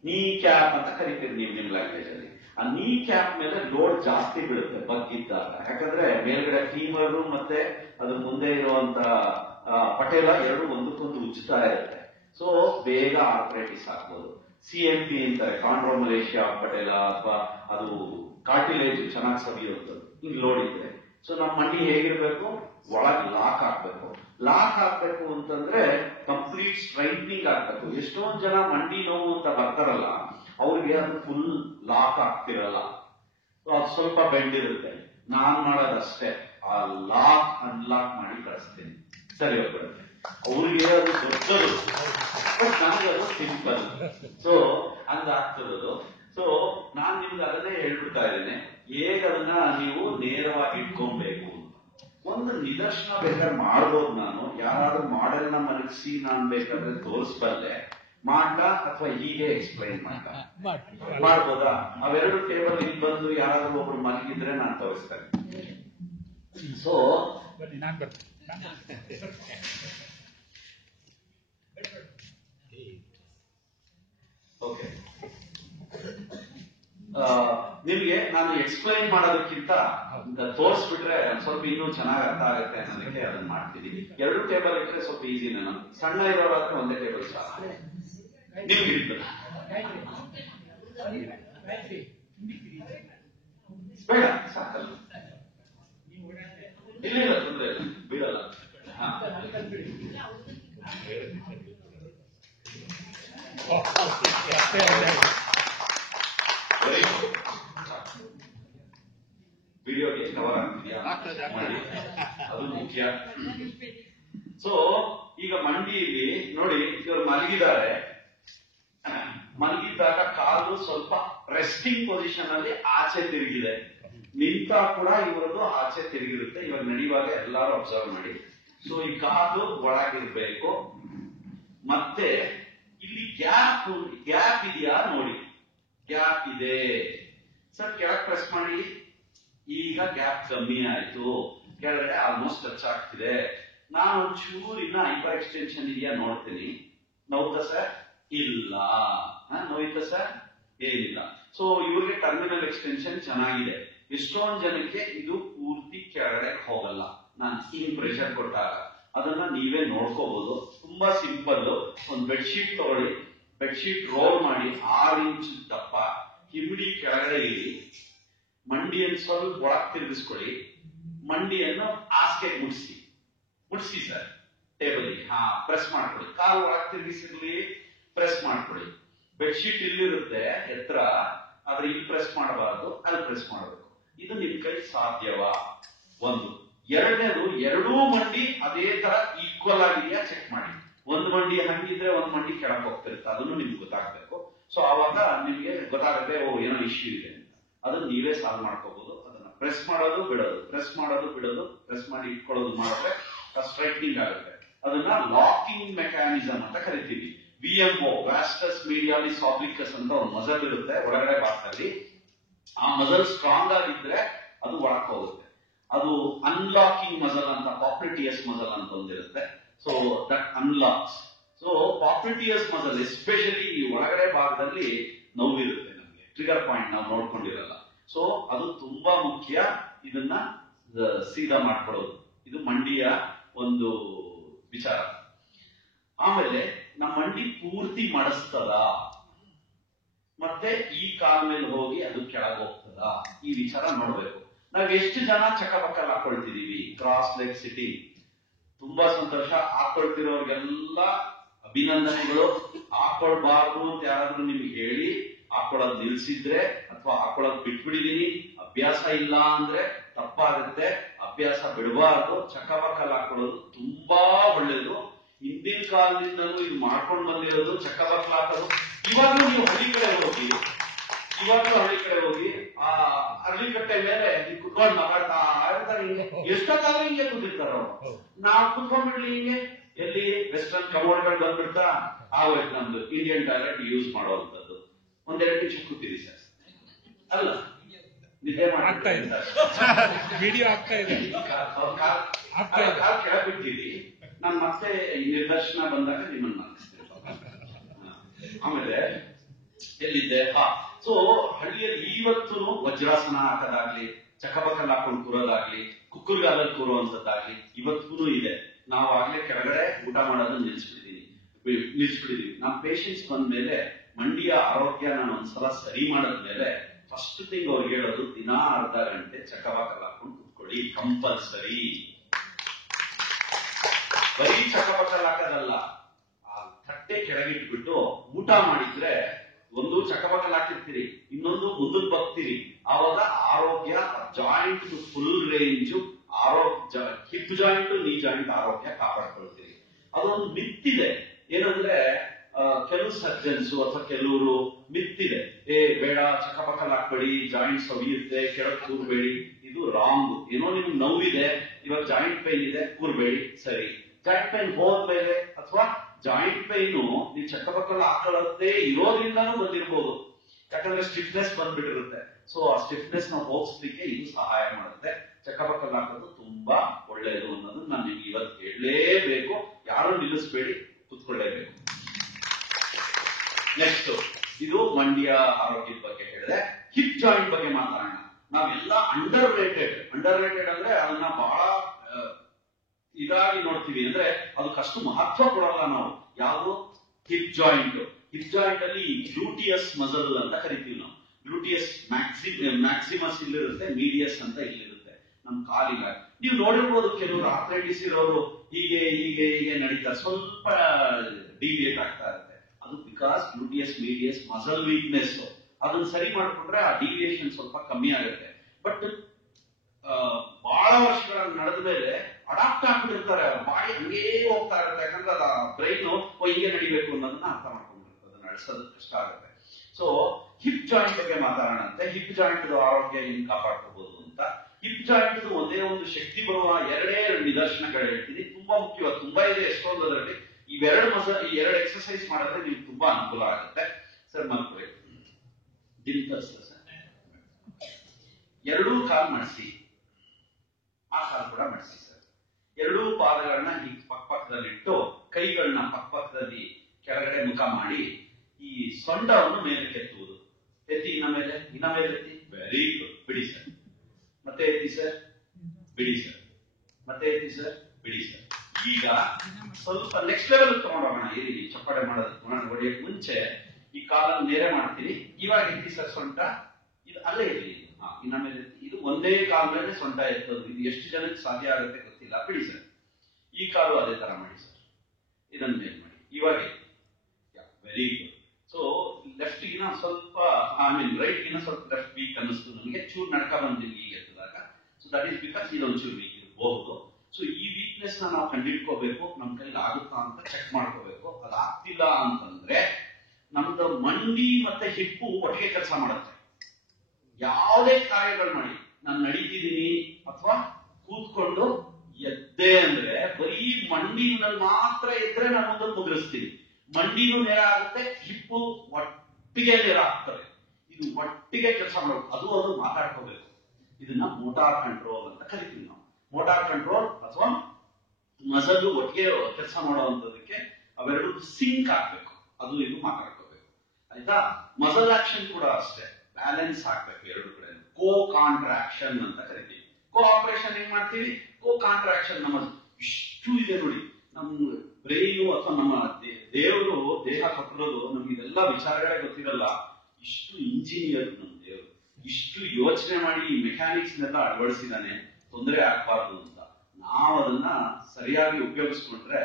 ನೀ ಕ್ಯಾಪ್ ಅಂತ ಕರಿತೀರಿ ನೀವು ನಿಮ್ ಲ್ಯಾಂಗ್ವೇಜ್ ಅಲ್ಲಿ. ಆ ನೀ ಕ್ಯಾಪ್ ಮೇಲೆ ಲೋಡ್ ಜಾಸ್ತಿ ಬೀಳುತ್ತೆ ಬಗ್ಗಿದ್ದಾಗ. ಯಾಕಂದ್ರೆ ಮೇಲ್ಗಡೆ ಫೀಮರ್ ಮತ್ತೆ ಅದ್ರ ಮುಂದೆ ಇರುವಂತ ಪಟೇಲ ಎರಡು ಒಂದಕ್ಕೊಂದು ಉಜ್ಜುತ್ತಾ ಇರುತ್ತೆ. ಸೊ ಬೇಗ ಆರ್ಥ್ರೈಟಿಸ್ ಆಗ್ಬೋದು. CMP ಅಂತಾರೆ, ಕಾಂಡ್ರೋಮಲೇಷಿಯಾ ಪಟೇಲ, ಅಥವಾ ಅದು ಕಾರ್ಟಿಲೇಜ್ ಚೆನ್ನಾಗಿ ಸವಿಯುವಂಥದ್ದು. ಹಿಂಗ್ ಲೋಡ್ ಇದ್ರೆ ಸೊ ನಮ್ಮ ಮಂಡಿ ಹೇಗಿರ್ಬೇಕು? ಒಳಗೆ ಲಾಕ್ ಆಗ್ಬೇಕು. ಲಾಕ್ ಆಗ್ಬೇಕು ಅಂತಂದ್ರೆ ಕಂಪ್ಲೀಟ್ ಸ್ಟ್ರೈಟ್ನಿಂಗ್ ಆಗ್ಬೇಕು. ಎಷ್ಟೊಂದು ಜನ ಮಂಡಿ ನೋವು ಅಂತ ಬರ್ತಾರಲ್ಲ, ಅವ್ರಿಗೆ ಅದು ಫುಲ್ ಲಾಕ್ ಆಗ್ತಿರಲ್ಲ. ಅದು ಸ್ವಲ್ಪ ಬೆಂಡ್ ಇರುತ್ತೆ. ನಾನ್ ಮಾಡೋದಷ್ಟೇ, ಆ ಲಾಕ್ ಅನ್ಲಾಕ್ ಮಾಡಿ ಕಳಿಸ್ತೀನಿ, ಸರಿ ಹೋಗ್ಬಿಡುತ್ತೆ. ಅವ್ರಿಗೆ ಅದು ದೊಡ್ಡದು, ಬಟ್ ನನಗೆ ಅದು ಸಿಂಪಲ್. ಸೊ ಹಂಗಾಗ್ತದದು. ಸೊ ನಾನ್ ನಿಮ್ಗೆ ಅದನ್ನೇ ಹೇಳ್ಬಿಡ್ತಾ ಇದ್ದೇನೆ, ಹೇಗೆ ಅದನ್ನ ನೀವು ನೇರವಾಗಿ ಇಟ್ಕೊಬೇಕು. ಒಂದು ನಿದರ್ಶನ ಬೇಕಾದ್ರೆ ಮಾಡ್ಬೋದು. ನಾನು ಯಾರಾದ್ರೂ ಮಾಡೆಲ್ ನ ಮಲಗಿಸಿ ನಾನು ಬೇಕಾದ್ರೆ ತೋರಿಸ್ಬಲ್ಲೆ, ಮಾಡ್ಲಾ ಅಥವಾ ಹೀಗೆ ಎಕ್ಸ್ಪ್ಲೈನ್ ಮಾಡ್ಬೋದಾ? ಅವೆರಡು ಟೇಬಲ್ ಇಲ್ಲಿ ಬಂದು ಯಾರಾದ್ರೂ ಒಬ್ರು ಮಲಗಿದ್ರೆ ನಾನು ತೋರಿಸ್ತೇನೆ. ಸೊ ಓಕೆ, ನಿಮ್ಗೆ ನಾನು ಎಕ್ಸ್ಪ್ಲೈನ್ ಮಾಡೋದಕ್ಕಿಂತ ತೋರಿಸ್ಬಿಟ್ರೆ ಸ್ವಲ್ಪ ಇನ್ನೂ ಚೆನ್ನಾಗಿ ಅರ್ಥ ಆಗುತ್ತೆ ಅನ್ನೋದಕ್ಕೆ ಅದನ್ನ ಮಾಡ್ತೀನಿ. ಎರಡು ಟೇಬಲ್ ಇಟ್ಟರೆ ಸ್ವಲ್ಪ ಈಸಿ. ನಾನು ಸಣ್ಣ ಇರೋರಾದ್ರೆ ಒಂದೇ ಟೇಬಲ್ ಸಾಕು. ನಿಮ್ಗೆ ಇರ್ತದೆ ಬೇಡ, ಸಾಕಲ್ಲ. ಇಲ್ಲ ತೊಂದರೆ ಇಲ್ಲ, ಬಿಡಲ್ಲ. ವಿಡಿಯೋಗೆ ಕವರ್ ಆಗ್ತದೆ. ಅದು ಮುಖ್ಯ. ಸೊ ಈಗ ಮಂಡಿಯಲ್ಲಿ ನೋಡಿ, ಇವರು ಮಲಗಿದ್ದಾರೆ, ಮಲಗಿದ್ದಾಗ ಕಾಲು ಸ್ವಲ್ಪ ರೆಸ್ಟಿಂಗ್ ಪೊಸಿಷನ್ ಅಲ್ಲಿ ಆಚೆ ತಿರುಗಿದೆ, ನಿಂತ ಕೂಡ ಇವರದು ಆಚೆ ತಿರುಗಿರುತ್ತೆ. ಇವಾಗ ನಡೆಯುವಾಗ ಎಲ್ಲರೂ ಅಬ್ಸರ್ವ್ ಮಾಡಿ. ಸೊ ಈ ಕಾಲು ಒಳಗಿರ್ಬೇಕು. ಮತ್ತೆ ಇಲ್ಲಿ ಗ್ಯಾಪ್ ಇದೆಯಾ ನೋಡಿ, ಗ್ಯಾಪ್ ಇದೆ. ಸರ್ ಕೆಳಗೆ ಪ್ರೆಸ್ ಮಾಡಿ. ಈಗ ಗ್ಯಾಪ್ ಕಮ್ಮಿ ಆಯ್ತು, ಕೆಳಗಡೆ ಆಲ್ಮೋಸ್ಟ್ ಟಚ್ ಆಗ್ತಿದೆ. ನಾನು ಚೂರಿನ ಹೈಪರ್ ಎಕ್ಸ್ಟೆನ್ಷನ್ ಇದೆಯಾ ನೋಡ್ತೀನಿ. ನೋವುತ್ತಾ ಸರ್? ಇಲ್ಲ. ನೋಯ್ತಾ ಸರ್? ಏನಿಲ್ಲ. ಸೊ ಇವ್ರಿಗೆ ಟರ್ಮಿನಲ್ ಎಕ್ಸ್ಟೆನ್ಷನ್ ಚೆನ್ನಾಗಿದೆ. ಎಷ್ಟೊಂದು ಜನಕ್ಕೆ ಇದು ಪೂರ್ತಿ ಕೆಳಗಡೆ ಹೋಗಲ್ಲ. ನಾನು ಹಿಂಗ್ ಪ್ರೆಷರ್ ಕೊಟ್ಟಾಗ ಅದನ್ನ ನೀವೇ ನೋಡ್ಕೋಬಹುದು. ತುಂಬಾ ಸಿಂಪಲ್. ಒಂದು ಬೆಡ್ಶೀಟ್ ತಗೊಳ್ಳಿ, ಬೆಡ್ಶೀಟ್ ರೋಲ್ ಮಾಡಿ 6 ಇಂಚ್ ದಪ್ಪ, ಕಿಮಿಡಿ ಕೆಳಗಡೆ ಇಡಿ, ಮಂಡಿಯನ್ನು ಸ್ವಲ್ಪ ಒಳಗೆ ತಿರುಗಿಸ್ಕೊಳ್ಳಿ, ಮಂಡಿಯನ್ನು ಹಾಸಿಗೆ ಮುಟ್ಸಿ ಸರ್ ಟೇಬಲ್ಗೆ. ಪ್ರೆಸ್ ಮಾಡ್ಕೊಳ್ಳಿ. ಕಾಲು ಒಳಗೆ ತಿರುಗಿಸಿರ್ಲಿ, ಪ್ರೆಸ್ ಮಾಡ್ಕೊಳ್ಳಿ. ಬೆಡ್ಶೀಟ್ ಇಲ್ಲಿರುತ್ತೆ ಎತ್ತರ, ಆದ್ರೆ ಇಲ್ಲಿ ಪ್ರೆಸ್ ಮಾಡಬಾರದು, ಅಲ್ಲಿ ಪ್ರೆಸ್ ಮಾಡಬೇಕು. ಇದು ನಿಮ್ ಕೈ ಸಾಧ್ಯವಾ? ಒಂದು. ಎರಡನೇದು, ಎರಡೂ ಮಂಡಿ ಅದೇ ತರ ಈಕ್ವಲ್ ಆಗಿದೆಯಾ ಚೆಕ್ ಮಾಡಿ. ಒಂದು ಮಂಡಿ ಹಂಗಿದ್ರೆ ಒಂದು ಮಂಡಿ ಕೆಳಗೆ ಹೋಗ್ತಿರುತ್ತೆ, ಅದನ್ನು ನಿಮ್ಗೆ ಗೊತ್ತಾಗಬೇಕು. ಸೊ ಆವಾಗ ನಿಮ್ಗೆ ಗೊತ್ತಾಗುತ್ತೆ, ಓ ಏನೋ ಇಶ್ಯೂ ಇದೆ ಅಂತ. ಅದನ್ನ ನೀವೇ ಸಾಲ್ವ್ ಮಾಡ್ಕೋಬಹುದು. ಅದನ್ನ ಪ್ರೆಸ್ ಮಾಡೋದು ಬಿಡೋದು, ಪ್ರೆಸ್ ಮಾಡೋದು ಬಿಡೋದು, ಪ್ರೆಸ್ ಮಾಡಿ ಇಟ್ಕೊಳ್ಳೋದು ಮಾಡಿದ್ರೆ ಸ್ಟ್ರೈಟ್ನಿಂಗ್ ಆಗುತ್ತೆ. ಅದನ್ನ ಲಾಕಿಂಗ್ ಮೆಕ್ಯಾನಿಸಮ್ ಅಂತ ಕರಿತೀವಿ. VMO, ವ್ಯಾಸ್ಟಸ್ ಮೀಡಿಯಾಲಿಸ್ ಆಬ್ಲಿಕಸ್ ಅಂತ ಒಂದು ಮಸಲ್ ಇರುತ್ತೆ ಒಳಗಡೆ ಭಾಗದಲ್ಲಿ. ಆ ಮಸಲ್ ಸ್ಟ್ರಾಂಗ್ ಆಗಿದ್ರೆ ಅದು ಒಳಕ್ ಹೋಗುತ್ತೆ. ಅದು ಅನ್ಲಾಕಿಂಗ್ ಮಸಲ್ ಅಂತ, ಪಾಪ್ಲಿಟಿಯಸ್ ಮಸಲ್ ಅಂತ ಒಂದಿರುತ್ತೆ. So that unlocks. So popliteus muscle especially ಈ ಒಳಗಡೆ ಭಾಗದಲ್ಲಿ ನೋವಿರುತ್ತೆ, ನಮಗೆ ಟ್ರಿಗರ್ ಪಾಯಿಂಟ್ ನಾವು ನೋಡ್ಕೊಂಡಿರಲ್ಲ. ಸೊ ಅದು ತುಂಬಾ ಮುಖ್ಯ. ಇದನ್ನ ಸೀದಾ ಮಾಡ್ಕೊಳ್ಳೋದು, ಇದು ಮಂಡಿಯ ಒಂದು ವಿಚಾರ. ಆಮೇಲೆ ನಮ್ಮ ಮಂಡಿ ಪೂರ್ತಿ ಮಡಸ್ತದ, ಮತ್ತೆ ಈ ಕಾಲ ಮೇಲೆ ಹೋಗಿ ಅದು ಕೆಳಗೆ ಹೋಗ್ತದ, ಈ ವಿಚಾರ ನೋಡ್ಬೇಕು. ನಾವ್ ಎಷ್ಟು ಜನ ಚಕ್ಕಪಕ್ಕಲ್ಲಿ ಹಾಕೊಳ್ತಿದೀವಿ ಕ್ರಾಸ್ ಲೆಗ್ ಸಿಟ್ಟಿಂಗ್? ತುಂಬಾ ಸಂತೋಷ. ಹಾಕೊಳ್ತಿರೋರ್ಗೆಲ್ಲ ಅಭಿನಂದನೆಗಳು. ಹಾಕೊಳ್ಬಾರ್ದು ಅಂತ ಯಾರಾದ್ರೂ ನಿಮ್ಗೆ ಹೇಳಿ ಹಾಕೊಳ್ಳೋದ್ ನಿಲ್ಸಿದ್ರೆ ಅಥವಾ ಹಾಕೊಳ್ಳೋದ್ ಬಿಟ್ಬಿಡಿದೀನಿ, ಅಭ್ಯಾಸ ಇಲ್ಲ ಅಂದ್ರೆ ತಪ್ಪಾಗುತ್ತೆ. ಅಭ್ಯಾಸ ಬಿಡಬಾರ್ದು. ಚಕ್ಕಪಕ್ಕಲ್ಲಿ ಹಾಕೊಳ್ಳೋದು ತುಂಬಾ ಒಳ್ಳೇದು. ಹಿಂದಿನ ಕಾಲದಿಂದಲೂ ಇದು ಮಾಡ್ಕೊಂಡು ಬಂದಿರೋದು ಚಕ್ಕಬಕ್ಲ ಹಾಕೋದು. ಇವಾಗ್ಲೂ ನೀವು ಹಳ್ಳಿ ಕಡೆ ಹೋಗಿ ಆ ಅರಳಿಕಟ್ಟೆ ಮೇಲೆ ಕುತ್ಕೊಂಡು ಮಾತಾಡ್ತಾ ಇರ್ತಾರೆ. ಹಿಂಗೆ ಎಷ್ಟೊತ್ತಾದ್ರೂ ಹಿಂಗೆ ಕೂತಿರ್ತಾರ ಅವರು. ನಾವು ಕುತ್ಕೊಂಡ್ಬಿಡ್ಲಿ ಹಿಂಗೆ. ಎಲ್ಲಿ ವೆಸ್ಟರ್ನ್ ಕಮೋಡ್ಗಳು ಬಂದ್ಬಿಡ್ತಾ ಆಗೋಯ್ತು ನಮ್ದು ಇಂಡಿಯನ್ ಟಾಯ್ಲೆಟ್ ಯೂಸ್ ಮಾಡುವಂತದ್ದು. 1-2 ನಿಮಿಷ ಕೂತಿರಿ ಸರ್. ಅಲ್ಲ ನಿದ್ದೆ ಮಾಡ್ತಾ ಇದ್ದಾರೆ, ವಿಡಿಯೋ ಆಗ್ತಾ ಇದೆ, ಕಾಲ್ ಕೆಳಬಿಟ್ಟಿರಿ. ನಾನು ಮತ್ತೆ ನಿರ್ದರ್ಶನ ಬಂದಾಗ ನಿಮ್ಮನ್ನ ಹಾಕಿಸ್ತೇನೆ. ಆಮೇಲೆ ಎಲ್ಲಿದ್ದೆ? ಸೊ ಹಳ್ಳಿಯಲ್ಲಿ ಇವತ್ತು ವಜ್ರಾಸನ ಹಾಕೋದಾಗ್ಲಿ, ಚಕ್ಕಬಕ್ಕಲ್ಲಿ ಹಾಕೊಂಡು ಕೂರೋದಾಗ್ಲಿ, ಕುಕ್ಕುರ್ಗಾಲಲ್ಲಿ ಕೂರುವಂತದ್ದಾಗ್ಲಿ ಇವತ್ತಿಗೂ ಇದೆ. ನಾವು ಆಗ್ಲೇ ಕೆಳಗಡೆ ಊಟ ಮಾಡೋದನ್ನ ನಿಲ್ಸ್ಬಿಟ್ಟಿದೀವಿ. ನಮ್ಮ ಪೇಷಂಟ್ಸ್ ಬಂದ್ಮೇಲೆ ಮಂಡಿಯ ಆರೋಗ್ಯ ನಾನು ಒಂದ್ಸಲ ಸರಿ ಮಾಡದ್ಮೇಲೆ ಫಸ್ಟ್ ಥಿಂಗ್ ಅವ್ರಿಗೆ ಹೇಳೋದು, ದಿನಾ ಅರ್ಧ ಗಂಟೆ ಚಕ್ಕಬಕ್ಕಲ್ಲಿ ಹಾಕೊಂಡು ಕೂತ್ಕೊಳ್ಳಿ, ಕಂಪಲ್ಸರಿ. ಬರೀ ಚಕ್ಕಬಕ್ಕಲ್ಲಿ ಹಾಕೋದಲ್ಲ, ಆ ತಟ್ಟೆ ಕೆಳಗಿಟ್ಬಿಟ್ಟು ಊಟ ಮಾಡಿದ್ರೆ ಒಂದು ಚಕ್ಕಬಕ್ಕಲ್ಲಿ ಹಾಕಿರ್ತೀರಿ, ಇನ್ನೊಂದು ಮುಂದಕ್ಕೆ ಬಗ್ತೀರಿ. ಆವಾಗ ಆರೋಗ್ಯ ಜಾಯಿಂಟ್ ಫುಲ್ ರೇಂಜ್ ಆರೋಗ್ಯ, ಹಿಪ್ ಜಾಯಿಂಟ್ ನೀ ಜಾಯಿಂಟ್ ಆರೋಗ್ಯ ಕಾಪಾಡ್ಕೊಳ್ತೀರಿ. ಅದೊಂದು ಮಿತ್ತಿದೆ. ಏನಂದ್ರೆ ಕೆಲವು ಸರ್ಜನ್ಸ್ ಅಥವಾ ಕೆಲವರು ಮಿತ್ತಿದೆ, ಬೇಡ ಚಕ್ಕಬಕ್ಕಲ್ಲಿ ಹಾಕ್ಬೇಡಿ, ಜಾಯಿಂಟ್ ಸವಿಯುತ್ತೆ, ಕೆಳಗೆ ಕೂರ್ಬೇಡಿ. ಇದು ರಾಂಗ್. ಏನೋ ನಿಮ್ಗೆ ನೋವಿದೆ, ಇವಾಗ ಜಾಯಿಂಟ್ ಪೈನ್ ಇದೆ, ಕೂರ್ಬೇಡಿ. ಸರಿ, ಜಾಯಿಂಟ್ ಪೈನ್ ಹೋದ್ಮೇಲೆ ಅಥವಾ ಜಾಯಿಂಟ್ ಪೈನು ನೀವು ಚಕ್ಕಬಕ್ಕಲ್ಲಿ ಹಾಕೊಳ್ಳೋದೇ ಇರೋದ್ರಿಂದಾನು ಬಂದಿರಬಹುದು. ಯಾಕಂದ್ರೆ ಸ್ಟಿಫ್ನೆಸ್ ಬಂದ್ಬಿಟ್ಟಿರುತ್ತೆ. ಸೊ ಆ ಸ್ಟಿಫ್ನೆಸ್ ನ ಹೋಗಿಸ್ಲಿಕ್ಕೆ ಇದು ಸಹಾಯ ಮಾಡುತ್ತೆ. ಚಕ್ಕಬಕ್ಕಲ್ಲಿ ಹಾಕೋದು ತುಂಬಾ ಒಳ್ಳೆಯದು ಅನ್ನೋದನ್ನ ನಾನು ನಿಮ್ಗೆ ಇವತ್ತು ಹೇಳಲೇಬೇಕು. ಯಾರು ನಿಲ್ಲಿಸಬೇಡಿ, ಕುತ್ಕೊಳ್ಳೇಬೇಕು. ನೆಕ್ಸ್ಟ್, ಇದು ಮಂಡ್ಯ ಆರೋಗ್ಯದ ಬಗ್ಗೆ ಹೇಳಿದೆ. ಹಿಪ್ ಜಾಯಿಂಟ್ ಬಗ್ಗೆ ಮಾತಾಡೋಣ. ನಾವೆಲ್ಲ ಅಂಡರ್ ರೇಟೆಡ್ ಅಂದ್ರೆ ಅದನ್ನ ಬಹಳ ಇದಾಗಿ ನೋಡ್ತೀವಿ, ಅಂದ್ರೆ ಅದಕ್ಕಷ್ಟು ಮಹತ್ವ ಕೊಡಲ್ಲ ನಾವು. ಯಾವುದು? Hip joint. ಹಿಪ್ ಜಾಯಿಂಟ್ ಅಲ್ಲಿ ಗ್ಲೂಟಿಯಸ್ ಮಸಲ್ ಅಂತ ಕರಿತೀವಿ ನಾವು. ಗ್ಲೂಟಿಯಸ್ ಮ್ಯಾಕ್ಸಿಮಸ್ ಇಲ್ಲಿರುತ್ತೆ, ಮೀಡಿಯಸ್ ಅಂತ ಇಲ್ಲಿರುತ್ತೆ ನಮ್ ಕಾಲಿಗ. ನೀವು ನೋಡಿರ್ಬೋದು, ಕೆಲವರು ಆರ್ಥ್ರೈಟಿಸ್ ಇರೋರು ಹೀಗೆ ಹೀಗೆ ಹೀಗೆ ನಡೀತಾರೆ, ಸ್ವಲ್ಪ ಡಿವಿಯೇಟ್ ಆಗ್ತಾ ಇರುತ್ತೆ. ಅದು ಬಿಕಾಸ್ ಗ್ಲೂಟಿಯಸ್ ಮೀಡಿಯಸ್ ಮಸಲ್ ವೀಕ್ನೆಸ್. ಅದನ್ನ ಸರಿ ಮಾಡ್ಕೊಂಡ್ರೆ ಆ ಡಿವಿಯೇಷನ್ ಸ್ವಲ್ಪ ಕಮ್ಮಿ ಆಗುತ್ತೆ. ಬಟ್ ಬಹಳ ಬಹಳ ವರ್ಷಗಳ ನಡೆದ ಮೇಲೆ ಅಡಾಪ್ಟ್ ಆಗ್ಬಿಟ್ಟಿರ್ತಾರೆ, ಬಾಡಿ ಹಂಗೇ ಹೋಗ್ತಾ ಇರುತ್ತೆ. ಯಾಕಂದ್ರೆ ಅದ ಬ್ರೈನ್ ಹಿಂಗೆ ನಡಿಬೇಕು ಅನ್ನೋದನ್ನ ಅರ್ಥ ಮಾಡ್ಕೊಂಡಿರುತ್ತೆ, ಅದನ್ನ ನಡೆಸೋದು ಕಷ್ಟ ಆಗುತ್ತೆ. ಸೊ ಹಿಪ್ ಜಾಯಿಂಟ್ ಬಗ್ಗೆ ಮಾತಾಡೋಣಂತೆ. ಹಿಪ್ ಜಾಯಿಂಟ್ ಆರೋಗ್ಯ ಹೆಂಗ್ ಕಾಪಾಡ್ಕೋಬಹುದು ಅಂತ. ಹಿಪ್ ಜಾಯಿಂಟ್ ಒಂದೇ ಒಂದು ಶಕ್ತಿ ಬರುವ ಎರಡೇ ನಿದರ್ಶನಗಳು ಹೇಳ್ತೀನಿ, ತುಂಬಾ ಮುಖ್ಯವಾದ, ತುಂಬಾ ಇದೆ ಎಷ್ಟೊಂದು. ಅದರಲ್ಲಿ ಈ ಎರಡು ಎಕ್ಸರ್ಸೈಸ್ ಮಾಡಿದ್ರೆ ನಿಮ್ಗೆ ತುಂಬಾ ಅನುಕೂಲ ಆಗುತ್ತೆ. ಸರ್ ಮಲ್ಕೊಳ್ಳಿ, ಸರ್ ಎರಡೂ ಕಾಲ್ ಮಾಡಿಸಿ, ಆ ಕಾಲ್ ಕೂಡ ಮಾಡಿಸಿ ಸರ್. ಎರಡೂ ಪಾದಗಳನ್ನ ಹೀಗೆ ಪಕ್ಕದಲ್ಲಿಟ್ಟು ಕೈಗಳನ್ನ ಪಕ್ಕದಲ್ಲಿ ಕೆಳಗಡೆ ಮುಖ ಮಾಡಿ ಈ ಸೊಂಟವನ್ನು ಮೇಲೆ ಎತ್ತುವುದು. ಎತ್ತಿ ಇನ್ನ ಮೇಲೆ ಎತ್ತಿ. Very good. ಬಿಡಿ ಸರ್. ಮತ್ತೆ ಎತ್ತಿ ಸರ್, ಬಿಡಿ ಸರ್. ಮತ್ತೆ ಎತ್ತಿ ಸರ್, ಬಿಡಿ ಸರ್. ಈಗ ಸ್ವಲ್ಪ ನೆಕ್ಸ್ಟ್ ಲೆವೆಲ್ ತಗೊಂಡೋಗೋಣ. ಇಲ್ಲಿ ಚಪ್ಪಾಳೆ ಮಾಡೋದಕ್ಕೆ ಹೊಡೆಯಕ್ಕೆ ಮುಂಚೆ ಈ ಕಾಲನ್ನು ನೇರೆ ಮಾಡ್ತೀನಿ. ಇವಾಗ ಎತ್ತಿ ಸರ್ ಸೊಂಟ, ಇದು ಅಲ್ಲೇ ಇರಲಿ. ಇನ್ನ ಮೇಲೆ ಇದು ಒಂದೇ ಕಾಲ ಮೇಲೆ ಸೊಂಟ ಎತ್ತೋದು. ಇದು ಎಷ್ಟು ಜನಕ್ಕೆ ಸಾಧ್ಯ ಆಗುತ್ತೆ ಗೊತ್ತಿಲ್ಲ. ಬಿಡಿ ಸರ್. ಈ ಕಾಲು ಅದೇ ತರ ಮಾಡಿ ಸರ್. ಇದನ್ನ ಮೇಲ್ ಮಾಡಿ. ಇವಾಗ ವೆರಿ ಗುಡ್. ಸೊ ಲೆಫ್ಟ್ ಗಿನ ಸ್ವಲ್ಪ ರೈಟ್ ಗಿನ ಸ್ವಲ್ಪ ಲೆಫ್ಟ್ ವೀಕ್ ಅನ್ನಿಸ್ತು ನನಗೆ. ಚೂರ್ ನಡ್ಕ ಬಂದಿಲ್ಲ ಈಗ ಎತ್ತದಾಗ. ಸೊ ದಟ್ ಈಸ್ ಬಿಕಾಸ್ ಇದೊಂದು ಚೂರ್ ವೀಕ್ ಇರಬಹುದು. ಸೊ ಈ ವೀಕ್ನೆಸ್ ನಾವು ಕಂಡಿಡ್ಕೋಬೇಕು, ನಮ್ ಕೈಲಿ ಆಗುತ್ತಾ ಅಂತ ಚೆಕ್ ಮಾಡ್ಕೋಬೇಕು. ಅದಾಗ್ತಿಲ್ಲ ಅಂತಂದ್ರೆ ನಮ್ದು ಮಂಡಿ ಮತ್ತೆ ಹಿಪ್ಪು ಒಟ್ಟಿಗೆ ಕೆಲಸ ಮಾಡುತ್ತೆ. ಯಾವುದೇ ಕಾರ್ಯಗಳು ಮಾಡಿ, ನಾನು ನಡೀತಿದ್ದೀನಿ ಅಥವಾ ಕೂತ್ಕೊಂಡು ಎದ್ದೆ ಅಂದ್ರೆ ಬರೀ ಮಂಡಿನಲ್ಲಿ ಮಾತ್ರ ಇದ್ರೆ ನಾನು ಮುಂದಕ್ಕೆ ಮುಗಿಸ್ತೀನಿ. ಮಂಡಿನೂ ನೇರ ಆಗುತ್ತೆ, ಹಿಪ್ಪು ಒಟ್ಟಿಗೆ ನೇರ ಆಗ್ತವೆ. ಇದು ಒಟ್ಟಿಗೆ ಕೆಲಸ ಮಾಡಬೇಕು. ಅದು ಮಾತಾಡ್ಕೋಬೇಕು. ಇದನ್ನ ಮೋಟಾರ್ ಕಂಟ್ರೋಲ್ ಅಂತ ಕರಿತೀವಿ ನಾವು. ಮೋಟಾರ್ ಕಂಟ್ರೋಲ್ ಅಥವಾ ಮಸಲ್ ಒಟ್ಟಿಗೆ ಕೆಲಸ ಮಾಡುವಂತದಕ್ಕೆ ಅವೆರಡು ಸಿಂಕ್ ಆಗ್ಬೇಕು. ಅದು ಇದು ಮಾತಾಡ್ಕೋಬೇಕು. ಆಯ್ತಾ? ಮಸಲ್ ಆಕ್ಷನ್ ಕೂಡ ಅಷ್ಟೇ, ಬ್ಯಾಲೆನ್ಸ್ ಆಗ್ಬೇಕು ಎರಡು ಕಡೆ. ಕೋ ಕಾಂಟ್ರಾಕ್ಷನ್ ಅಂತ ಕರಿತೀವಿ. ಕೋ ಆಪರೇಷನ್ ಹೆಂಗ್ ಮಾಡ್ತೀವಿ? ಕೋ ಕಾಂಟ್ರಾಕ್ಷನ್ ನಮ್ಮ ಇಷ್ಟು ಇದೆ ನೋಡಿ. ನಮ್ಮ ಬ್ರೈನು ಅಥವಾ ನಮ್ಮ ದೇವರು ದೇಹ ಕೊಟ್ಟಿರೋದು ನಮ್ಗೆ ಇದೆಲ್ಲ ವಿಚಾರಗಳೇ ಗೊತ್ತಿರಲ್ಲ. ಇಷ್ಟು ಇಂಜಿನಿಯರ್ ನಮ್ಮ ದೇವರು, ಇಷ್ಟು ಯೋಚನೆ ಮಾಡಿ ಈ ಮೆಕ್ಯಾನಿಕ್ಸ್ ನೆಲ್ಲ ಅಳವಡಿಸಿದಾನೆ ತೊಂದರೆ ಆಗ್ಬಾರ್ದು ಅಂತ. ನಾವು ಅದನ್ನ ಸರಿಯಾಗಿ ಉಪಯೋಗಿಸ್ಕೊಂಡ್ರೆ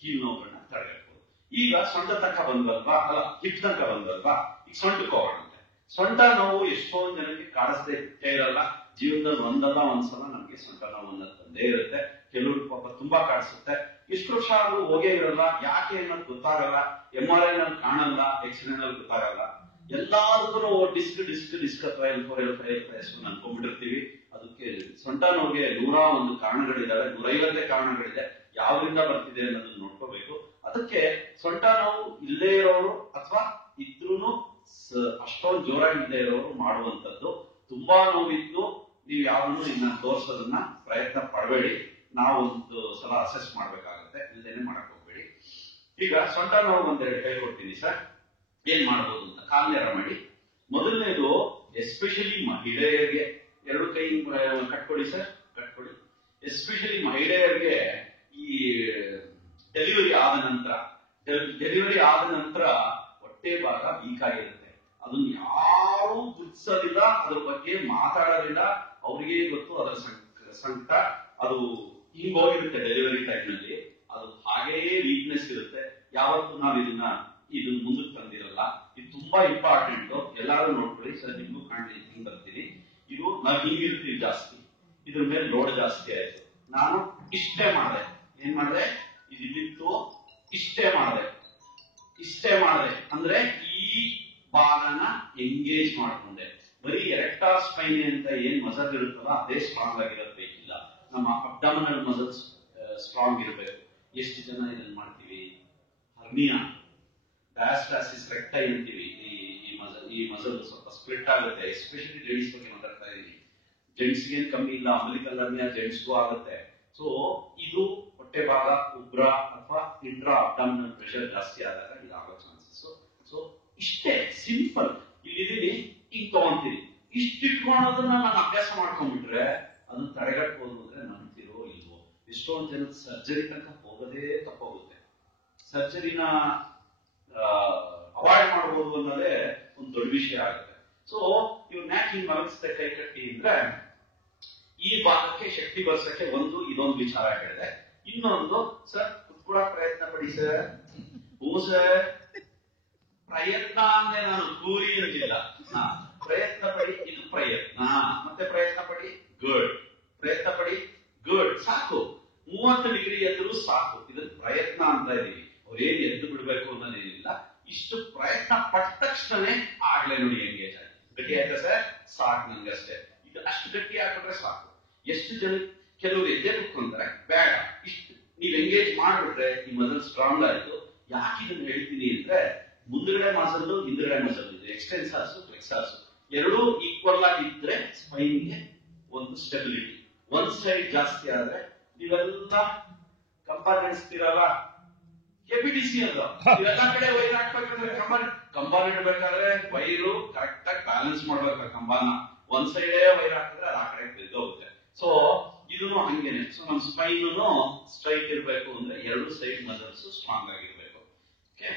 ಕೀಲ್ ನೋವುಗಳನ್ನ ತಡೆಗಟ್ಟಬಹುದು. ಈಗ ಸೊಂಟ ತನಕ ಬಂದಲ್ವಾ, ಅಲ್ಲ ಹಿಪ್ ತನಕ ಬಂದಲ್ವಾ, ಈಗ ಸೊಂಟಕ್ಕೆ ಹೋಗೋಣಂತೆ. ಸೊಂಟ ನೋವು ಎಷ್ಟೊಂದು ಜನಕ್ಕೆ ಕಾಣಿಸದೇ ಇರಲ್ಲ. ಜೀವನದಲ್ಲಿ ಒಂದ್ಸಲ ನಮ್ಗೆ ಸೊಂಟ ನೋವು ತಂದೇ ಇರುತ್ತೆ. ಕೆಲವರು ಪಾಪ ತುಂಬಾ ಕಾಣಿಸುತ್ತೆ. ಇಷ್ಟು ವರ್ಷ ಆದ್ರೂ ಹೋಗೇ ಇರಲ್ಲ. ಯಾಕೆ ಅನ್ನೋದು ಗೊತ್ತಾಗಲ್ಲ. MRI ನಲ್ಲಿ ಕಾಣಲ್ಲ, ಎಕ್ಸ್ರೇ ನಲ್ಲಿ ಗೊತ್ತಾಗಲ್ಲ. ಎಲ್ಲಾದ್ರೂ ಡಿಸ್ಕ್ ಅಥವಾ ಅನ್ಕೊಂಡ್ಬಿಟ್ಟಿರ್ತೀವಿ. ಅದಕ್ಕೆ ಸೊಂಟ ನೋವಿಗೆ 101 ಕಾರಣಗಳಿದಾವೆ, 150 ಕಾರಣಗಳಿದೆ. ಯಾವ್ದ್ರಿಂದ ಬರ್ತಿದೆ ಅನ್ನೋದನ್ನ ನೋಡ್ಕೋಬೇಕು. ಅದಕ್ಕೆ ಸೊಂಟ ನೋವು ಇಲ್ಲೇ ಇರೋರು ಅಥವಾ ಇದ್ರೂನು ಅಷ್ಟೊಂದು ಜೋರಾಗಿ ಇಲ್ಲದೆ ಇರೋರು ಮಾಡುವಂತದ್ದು. ತುಂಬಾ ನೋವಿದ್ದು ನೀವು ಯಾವನು ಇನ್ನ ತೋರ್ಸೋದನ್ನ ಪ್ರಯತ್ನ ಪಡಬೇಡಿ. ನಾವೊಂದು ಸಲ ಅಸೆಸ್ ಮಾಡ್ಬೇಕಾಗತ್ತೆ, ಇಲ್ದೇನೆ ಮಾಡಕ್ ಹೋಗ್ಬೇಡಿ. ಈಗ ಸೊಂಟ ನೋವು ಒಂದೆರಡು ಹೇಳ್ಕೊಡ್ತೀನಿ ಸರ್, ಏನ್ ಮಾಡ್ಬೋದು ಅಂತ. ಕಾಲ್ನೇರ ಮಾಡಿ. ಮೊದಲನೇದು ಎಸ್ಪೆಷಲಿ ಮಹಿಳೆಯರಿಗೆ ಎರಡು ಕೈ ಕಟ್ಕೊಳ್ಳಿ ಸರ್, ಕಟ್ಕೊಳ್ಳಿ. ಎಸ್ಪೆಷಲಿ ಮಹಿಳೆಯರಿಗೆ ಈ ಡೆಲಿವರಿ ಆದ ನಂತರ ಹೊಟ್ಟೆ ಭಾಗ ವೀಕ್ ಆಗಿರುತ್ತೆ. ಅದನ್ನ ಯಾರು ಗುರುತಿಸೋದಿಲ್ಲ, ಅದ್ರ ಬಗ್ಗೆ ಮಾತಾಡೋದಿಲ್ಲ. ಅವ್ರಿಗೆ ಗೊತ್ತು ಅದರ ಸಂಕಟ. ಅದು ಹಿಂಗೋಗಿರುತ್ತೆ ಡೆಲಿವರಿ ಟೈಮ್ ನಲ್ಲಿ. ಅದು ಹಾಗೇ ವೀಕ್ನೆಸ್ ಇರುತ್ತೆ. ಯಾವತ್ತೂ ನಾವು ಇದನ್ನ ಮುಂದಕ್ಕೆ ತಂದಿರಲ್ಲ. ಇದು ತುಂಬಾ ಇಂಪಾರ್ಟೆಂಟ್. ಎಲ್ಲಾರು ನೋಡ್ಕೊಳ್ಳಿ ಸರ್, ನಿಮ್ಗೂ ಕಾಣಲಿ ಬರ್ತೀನಿ. ಇದು ನಾವು ಹಿಂಗಿರ್ತೀವಿ ಜಾಸ್ತಿ, ಇದ್ರ ಮೇಲೆ ಲೋಡ್ ಜಾಸ್ತಿ ಆಯ್ತು. ನಾನು ಇಷ್ಟೇ ಮಾಡಿದೆ. ಏನ್ ಮಾಡಿದೆ? ಇದಿತ್ತು, ಇಷ್ಟೇ ಮಾಡಿದೆ ಅಂದ್ರೆ ಈ ಭಾಗನ ಎಂಗೇಜ್ ಮಾಡ್ಕೊಂಡೆ. ಬರೀ ಎರೆಕ್ಟಾರ್ ಸ್ಪೈನಿ ಅಂತ ಏನ್ ಮಸಲ್ ಇರುತ್ತಲ್ಲ ಅದೇ ಸ್ಟ್ರಾಂಗ್ ಆಗಿರಬೇಕಿಲ್ಲ. ನಮ್ಮ ಅಬ್ಡಮಿನಲ್ ಮಸಲ್ಸ್ ಸ್ಟ್ರಾಂಗ್ ಇರಬೇಕು. ಎಷ್ಟು ಜನ ಇದನ್ನ ಮಾಡ್ತೀವಿ? ಹರ್ನಿಯಾ, ಡಯಾಸ್ಟಾಸಿಸ್ ರೆಕ್ಟೈ ಅಂತೀವಿ. ಈ ಮಸಲ್ ಸ್ವಲ್ಪ ಸ್ಪ್ಲಿಟ್ ಆಗುತ್ತೆ. ಎಸ್ಪೆಷಲಿ ಜೆಂಟ್ಸ್ ಬಗ್ಗೆ ಮಾತಾಡ್ತಾ ಇದೀನಿ. ಜೆಂಟ್ಸ್ಗೆ ಏನ್ ಕಮ್ಮಿ ಇಲ್ಲ, ಅಂಬಲಿಕಲ್ ಹರ್ನಿಯಾ ಜೆಂಟ್ಸ್ಗೂ ಆಗುತ್ತೆ. ಸೊ ಇದು ಹೊಟ್ಟೆ ಭಾಗ ಉಬ್ರ ಅಥವಾ ಇಂಟ್ರಾ ಅಬ್ಡಮಿನಲ್ ಪ್ರೆಷರ್ ಜಾಸ್ತಿ ಆದಾಗ ಇದಾಗೋ ಚಾನ್ಸಸ್. ಸೊ ಇಷ್ಟೇ ಸಿಂಪಲ್. ಇಲ್ಲಿದ್ದೀನಿ, ಈಗ ತಗೊಂತೀರಿ. ಇಷ್ಟು ಇಟ್ಕೊಳ್ಳೋದನ್ನ ನಾನು ಅಭ್ಯಾಸ ಮಾಡ್ಕೊಂಡ್ಬಿಟ್ರೆ ಅದನ್ನ ತಡೆಗಟ್ಬೋದು ಅಂದ್ರೆ ನಂಬ್ತಿರೋ ಇಲ್ವೋ. ಎಷ್ಟೊಂದು ಜನ ಸರ್ಜರಿ ತನಕ ಹೋಗೋದೇ ತಪ್ಪೋಗುತ್ತೆ. ಸರ್ಜರಿನ ಅವಾಯ್ಡ್ ಮಾಡಬಹುದು ಅನ್ನೋದೇ ಒಂದು ದೊಡ್ಡ ವಿಷಯ ಆಗುತ್ತೆ. ಸೊ ಇವ್ನ ಯಾಕೆ ಹಿಂಗ್ ಮಲಗಿಸ್ದೆ ಕೈ ಕಟ್ಟಿ ಅಂದ್ರೆ ಈ ಭಾಗಕ್ಕೆ ಶಕ್ತಿ ಬರ್ಸಕ್ಕೆ ಇದೊಂದು ವಿಚಾರ ಹೇಳಿದೆ. ಇನ್ನೊಂದು, ಸರ್ ಕುತ್ಕೊಳಕ್ ಪ್ರಯತ್ನ ಪಡಿ ಸರ್. ಹ್ಞೂ ಸರ್, ಪ್ರಯತ್ನ ಅಂದ್ರೆ ನಾನು ಕೂರಿ ಅಂತಿಲ್ಲ. ಪ್ರಯತ್ನ ಪಡಿ, ಇದು ಪ್ರಯತ್ನ. ಮತ್ತೆ ಪ್ರಯತ್ನ ಪಡಿ, ಗುಡ್. ಪ್ರಯತ್ನ ಪಡಿ. ಗುಡ್, ಸಾಕು. 30 ಡಿಗ್ರಿ ಎದ್ರು ಸಾಕು. ಇದನ್ನ ಪ್ರಯತ್ನ ಅಂತ ಇದೀವಿ. ಅವ್ರೇನು ಎದ್ದು ಬಿಡ್ಬೇಕು ಅನ್ನೋದೇನಿಲ್ಲ. ಇಷ್ಟು ಪ್ರಯತ್ನ ಪಟ್ಟ ತಕ್ಷಣನೇ ಆಗ್ಲೇ ನೋಡಿ ಎಂಗೇಜ್ ಆಗಿ ಗಟ್ಟಿ ಆಯ್ತಾ ಸರ್, ಸಾಕು ನನ್ಗಷ್ಟೇ. ಇದು ಅಷ್ಟು ಗಟ್ಟಿ ಆಗ್ಬಿಟ್ರೆ ಸಾಕು. ಎಷ್ಟು ಜನ ಕೆಲವರು ಎದ್ದೆ ಕುತ್ಕೊಂತಾರೆ, ಬೇಡ ಇಷ್ಟು ನೀವ್ ಎಂಗೇಜ್ ಮಾಡ್ಬಿಟ್ರೆ ಈ ಮಸಲ್ ಸ್ಟ್ರಾಂಗ್ ಆಯ್ತು. ಯಾಕೆ ಇದನ್ನ ಹೇಳ್ತೀನಿ ಅಂದ್ರೆ, ಮುಂದ್ಗಡೆ ಮಸಲ್ ಹಿಂದ್ಗಡೆ ಮಸಲ್ ಇದೆ, ಎಕ್ಸ್ಟೆನ್ಸರ್ಸ್ ಫ್ಲೆಕ್ಸರ್ಸ್ ಎರಡೂ ಈಕ್ವಲ್ ಆಗಿದ್ರೆ ಸ್ಪೈನ್ಗೆ ಒಂದು ಸ್ಟೆಬಿಲಿಟಿ. ಒಂದ್ ಸೈಡ್ ಜಾಸ್ತಿ ಆದ್ರೆ ನೀವೆಲ್ಲ ಕಂಪಾರ್ಟ್ಮೆಂಟ್ಸ್ ಇರಲ್ಲ, ಕೆಪಿಟಿಸಿ ಅಲ್ಲ, ಇವೆಲ್ಲ ಕಡೆ ವೈರ್ ಹಾಕ್ಬೇಕಂದ್ರೆ ಕಂಪಾರ್ಟ್ಮೆಂಟ್ ಬೇಕಾದ್ರೆ ವೈರು ಕರೆಕ್ಟ್ ಆಗಿ ಬ್ಯಾಲೆನ್ಸ್ ಮಾಡ್ಬೇಕು. ಕಂಬಾನ ಒಂದ್ ಸೈಡೇ ವೈರ್ ಹಾಕಿದ್ರೆ ಅದು ಆ ಕಡೆ ಬಿದ್ದೋಗುತ್ತೆ. ಸೊ ಇದನ್ನು ಹಂಗೇನೆ. ಸೊ ನಮ್ ಸ್ಪೈನ್ ಸ್ಟ್ರೈಟ್ ಇರ್ಬೇಕು ಅಂದ್ರೆ ಎರಡು ಸೈಡ್ ಮಸಲ್ಸ್ ಸ್ಟ್ರಾಂಗ್ ಆಗಿರ್ಬೇಕು. ಓಕೆ,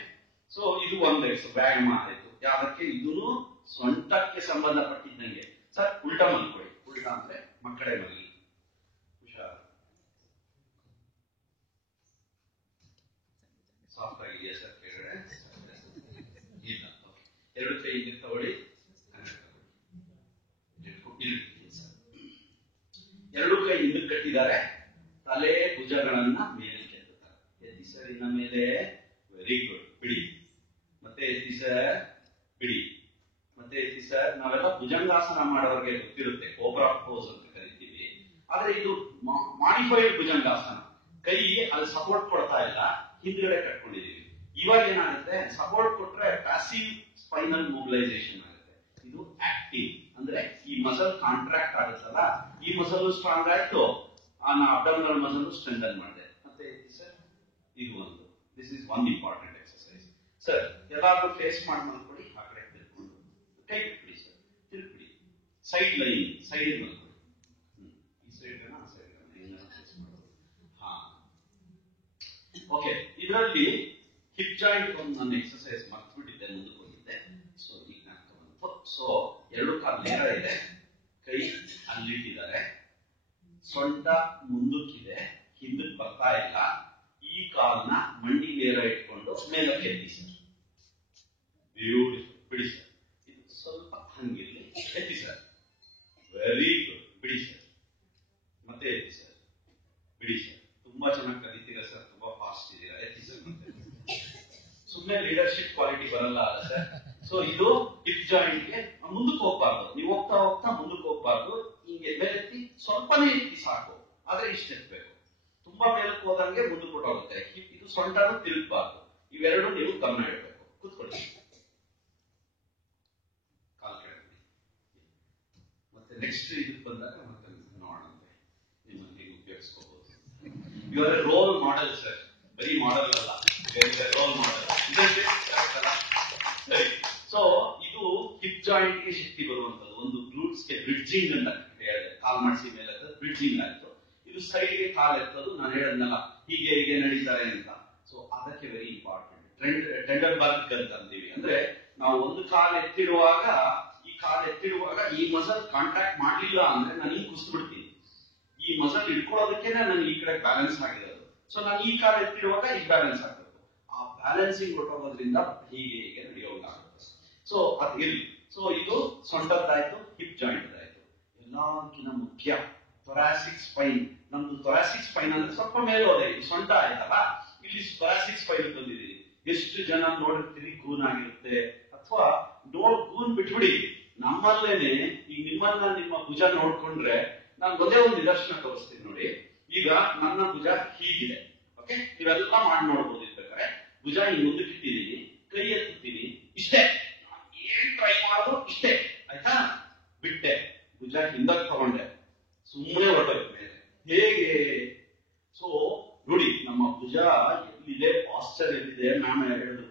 ಸೊ ಇದು ಒಂದು ವ್ಯಾಯಾಮ ಆಯ್ತು. ಯಾವ್ದಕ್ಕೆ? ಇದನ್ನು ಸೊಂಟಕ್ಕೆ ಸಂಬಂಧಪಟ್ಟಿದ್ದಂಗೆ. ಸರ್ ಉಲ್ಟಾ ಮಲ್ಕೊಳ್ಳಿ. ಉಲ್ಟಾ ಅಂದ್ರೆ ಮಕ್ಕಳೇ ಮಲಗಿ, ಹುಷಾರ್, ಸಾಫ್ಟ್ ಆಗಿದೆಯಾ ಸರ್ ಕೆಳಗಡೆ? ಇಲ್ಲ. ಎರಡು ಕೈ ಇಲ್ಲಿ ತಗೊಳ್ಳಿ, ಎರಡು ಕೈ ಹಿಂದಕ್ಕೆ ಕಟ್ಟಿದ್ದಾರೆ, ತಲೆ ಭುಜಗಳನ್ನ ಮೇಲೆ ಕೆತ್ತುತ್ತಾರೆ. ಎತ್ತಿ ಸರ್, ಇನ್ನ ಮೇಲೆ. Very good. ಬಿಡಿ, ಮತ್ತೆ ಎತ್ತಿ ಸರ್, ಬಿಡಿ, ಮತ್ತೆ ಎತ್ತಿ ಸರ್. ನಾವೆಲ್ಲ ಭುಜಂಗಾಸನ ಮಾಡೋರಿಗೆ ಗೊತ್ತಿರುತ್ತೆ, ಕೋಬ್ರಾ ಪೋಸ್ ಅಂತ ಕರಿತೀವಿ. ಆದ್ರೆ ಇದು ಮಾಡಿಫೈಡ್ ಭುಜಂಗಾಸನ. ಕೈ ಅಲ್ಲಿ ಸಪೋರ್ಟ್ ಕೊಡ್ತಾ ಇಲ್ಲ, ಹಿಂದ್ಗಡೆ ಕಟ್ಕೊಂಡಿದೀವಿ. ಇವಾಗ ಏನಾಗುತ್ತೆ, ಸಪೋರ್ಟ್ ಕೊಟ್ರೆ ಪ್ಯಾಸಿವ್ ಸ್ಪೈನಲ್ ಮೊಬಿಲೈಸೇಷನ್ ಆಗುತ್ತೆ. ಇದು ಆಕ್ಟಿವ್ ಅಂದ್ರೆ ಈ ಮಸಲ್ ಕಾಂಟ್ರಾಕ್ಟ್ ಆಗುತ್ತಲ್ಲ, ಈ ಮಸಲ್ ಸ್ಟ್ರಾಂಗ್ ಆಯ್ತು, ಅಬ್ಡಮಿನಲ್ ಮಸಲ್ ಸ್ಟ್ರೆಂಥನ್ ಮಾಡಿದೆ. ಮತ್ತೆ ಸರ್ ಇದು ಒಂದು, this is one important exercise. Sir ಎಲ್ಲಾದ್ರೂ ಫೇಸ್ ಮಾಡಿ ಮಲ್ಕೊಳ್ಳಿ, ಆ ಕಡೆ ತಿರ್ಕೊಂಡು ಕೈ ಬಿಟ್ಬಿಡಿ ಸರ್, ತಿರ್ಬಿಡಿ. ಸೈಡ್ ಲೈನ್, ಸೈಡ್ ಮಲ್ಕೊಳ್ಳಿ. ಈ ಸೈಡ್ ಆ ಸೈಡ್ ಫೇಸ್ ಮಾಡೋದು. ಹಾ, ಓಕೆ. ಇದರಲ್ಲಿ ಹಿಪ್ ಜಾಯಿಂಟ್ ಒಂದು ನನ್ನ ಎಕ್ಸರ್ಸೈಸ್ ಮರ್ತ್ಬಿಟ್ಟಿದ್ದೆ, ಮುಂದಕ್ಕೆ ಹೋಗಿದ್ದೆ. ಸೊ ಈಗ ಸೊ ಎರಡು ಕಾಲು ನೇರ ಇದೆ, ಕೈ ಅಲ್ಲಿಟ್ಟಿದ್ದಾರೆ, ಸೊಂಟ ಮುಂದಕ್ಕಿದೆ, ಹಿಂದಕ್ಕೆ ಬರ್ತಾ ಇಲ್ಲ. ಈ ಕಾಲ್ನ ಮಂಡಿ ನೇರ ಇಟ್ಕೊಂಡು ಮೇಲಕ್ಕೆ ಎತ್ತಿ ಸರ್. ಬ್ಯೂಟಿಫುಲ್. ಬಿಡಿ ಸರ್, ಇದು ಸ್ವಲ್ಪ ಹಂಗಿರ್ಲಿ. ಎತ್ತಿ ಸರ್. Very good. ಬಿಡಿ ಸರ್, ಮತ್ತೆ ಎತ್ತಿ ಸರ್. ಬಿಡಿ ಸರ್. ತುಂಬಾ ಚೆನ್ನಾಗಿ ಕಲಿತೀರಾ ಸರ್, ತುಂಬಾ ಫಾಸ್ಟ್ ಇದೀರಾ. ಎತ್ತಿ ಸರ್. ಮತ್ತೆ ಸುಮ್ಮನೆ ಲೀಡರ್ಶಿಪ್ ಕ್ವಾಲಿಟಿ ಬರಲ್ಲ ಅಲ್ಲ ಸರ್. ಸೊ ಇದು ಹಿಪ್ ಜಾಯಿಂಟ್ ಗೆ ಮುಂದಕ್ಕೆ ಹೋಗ್ಬಾರ್ದು. ನೀವು ಹೋಗ್ತಾ ಹೋಗ್ತಾ ಮುಂದಕ್ಕೆ ಹೋಗ್ಬಾರ್ದು. ಹಿಂಗೆ ಮೇಲೆತ್ತಿ, ಸ್ವಲ್ಪನೇ ಎತ್ತಿ ಸಾಕು, ಆದ್ರೆ ಇಷ್ಟ ಎತ್ತಬೇಕು. ತುಂಬಾ ಮೇಲಕ್ಕೆ ಹೋದಂಗೆ ಮುಂದಕ್ಕೆ ಹೊಟ್ಟೋಗುತ್ತೆ. ಇದು ಸೊಂಟನೂ ತಿರುಗಬಾರ್ದು. ಇವೆರಡು ನೀವು ಗಮನ ಇಡಬೇಕು. ಕೂತ್ಕೊಳ್ಳಿ, ಕಾಲ್ ಕೆಳಗಡೆ. ಮತ್ತೆ ನೆಕ್ಸ್ಟ್ ಇದಕ್ಕೆ ಬಂದಾಗ ಮತ್ತೆ ನೋಡೋಣಂತೆ, ನಿಮ್ಮನ್ನು ಹೇಗೆ ಉಪಯೋಗಿಸ್ಕೋಬಹುದು. ಇವರ ರೋಲ್ ಮಾಡೆಲ್ ಸರ್, ಬರೀ ಮಾಡೆಲ್ ಅಲ್ಲ, ರೋಲ್ ಮಾಡೆಲ್. ಸರಿ. ಸೊ ಇದು ಹಿಪ್ ಜಾಯಿಂಟ್ ಗೆ ಶಕ್ತಿ ಬರುವಂತದ್ದು. ಒಂದು ಗ್ಲೂಟ್ಸ್ ಗೆ ಬ್ರಿಡ್ಜಿಂಗ್ ಅಂತ ಹೇಳಿದೆ, ಕಾಲ್ ಮಾಡಿಸಿ ಮೇಲೆ ಬ್ರಿಡ್ಜಿಂಗ್ ಆಯ್ತು. ಇದು ಸೈಡ್ ಗೆ ಕಾಲ್ ಎತ್ತೋದು, ನಾನು ಹೇಳದ್ನಲ್ಲ ಹೀಗೆ ಹೀಗೆ ನಡೀತಾರೆ ಅಂತ. ಸೊ ಅದಕ್ಕೆ ವೆರಿ ಇಂಪಾರ್ಟೆಂಟ್. ಟೆಂಡರ್ ಬರ್ಗ್ ಅಂತ ಅಂತೀವಿ. ಅಂದ್ರೆ ನಾವು ಒಂದು ಕಾಲ್ ಎತ್ತಿಡುವಾಗ, ಈ ಮಸಲ್ ಕಾಂಟ್ಯಾಕ್ಟ್ ಮಾಡ್ಲಿಲ್ಲ ಅಂದ್ರೆ ನಾನು ಹಿಂಗ್ ಕುಸ್ತು ಬಿಡ್ತೀನಿ. ಈ ಮಸಲ್ ಇಟ್ಕೊಳ್ಳೋದಕ್ಕೆ ನನಗೆ ಈ ಕಡೆ ಬ್ಯಾಲೆನ್ಸ್ ಆಗಿರೋದು. ಸೊ ನಾನು ಈ ಕಾಲ್ ಎತ್ತಿಡುವಾಗ ಈಗ ಬ್ಯಾಲೆನ್ಸ್ ಆಗ್ಬೇಕು. ಆ ಬ್ಯಾಲೆನ್ಸಿಂಗ್ ಹೊಟ್ಟೋಗೋದ್ರಿಂದ ಹೀಗೆ ಹೀಗೆ ನಡೆಯೋದಾಗುತ್ತೆ. ಸೊ ಅದು ಇರ್ಲಿ. ಸೊ ಇದು ಸೊಂಟದ್ದಾಯ್ತು, ಹಿಪ್ ಜಾಯಿಂಟ್ ಆಯ್ತು. ಎಲ್ಲಕ್ಕಿಂತ ಮುಖ್ಯ ಥೊರಾಸಿಕ್ ಸ್ಪೈನ್. ನಮ್ದು ಥೊರಾಸಿಕ್ ಸ್ಪೈನ್ ಅಂದ್ರೆ ಸ್ವಲ್ಪ ಮೇಲೆ ಹೋದೆ, ಸೊಂಟ ಆಯ್ತಲ್ಲ, ಇಲ್ಲಿ ಥೊರಾಸಿಕ್ ಸ್ಪೈನ್ ಬಂದಿದ್ದೀವಿ. ಎಷ್ಟು ಜನ ನೋಡಿರ್ತೀರಿ ಗೂನ್ ಆಗಿರುತ್ತೆ, ಅಥವಾ ಗೂನ್ ಬಿಟ್ಬಿಡಿ. ನಮ್ಮಲ್ಲೇನೆ ಈಗ ನಿಮ್ಮ ಭುಜ ನೋಡ್ಕೊಂಡ್ರೆ, ನಾನು ಒಂದೇ ಒಂದು ನಿದರ್ಶನ ತೋರಿಸ್ತೀನಿ ನೋಡಿ. ಈಗ ನನ್ನ ಭುಜ ಹೀಗಿದೆ, ಓಕೆ, ನೀವೆಲ್ಲ ಮಾಡಿ ನೋಡ್ಬೋದು. ಇರ್ಬೇಕಾದ್ರೆ ಭುಜ ಹಿಂಗ್ ಮುಂದಕ್ಕೆ ಇಟ್ಟಿದ್ದೀನಿ, ಕೈ ಎತ್ತುತ್ತೀನಿ, ಇಷ್ಟೇ. ಏನ್ ಟ್ರೈ ಮಾಡೋದು ಇಷ್ಟೇ, ಆಯ್ತಾ? ಬಿಟ್ಟೆ, ಭುಜ ಹಿಂದಕ್ಕೆ ತಗೊಂಡೆ, ಸುಮ್ಮನೆ ಹೊರಟೋಯ್ತು ಮೇಲೆ. ಹೇಗೆ? ಸೊ ನೋಡಿ, ನಮ್ಮ ಭುಜ ಎಲ್ಲಿದೆ, ಪಾಸ್ಚರ್ ಎಲ್ಲಿದೆ, ಮ್ಯಾಮ್ ಹೇಳಿದ್ರು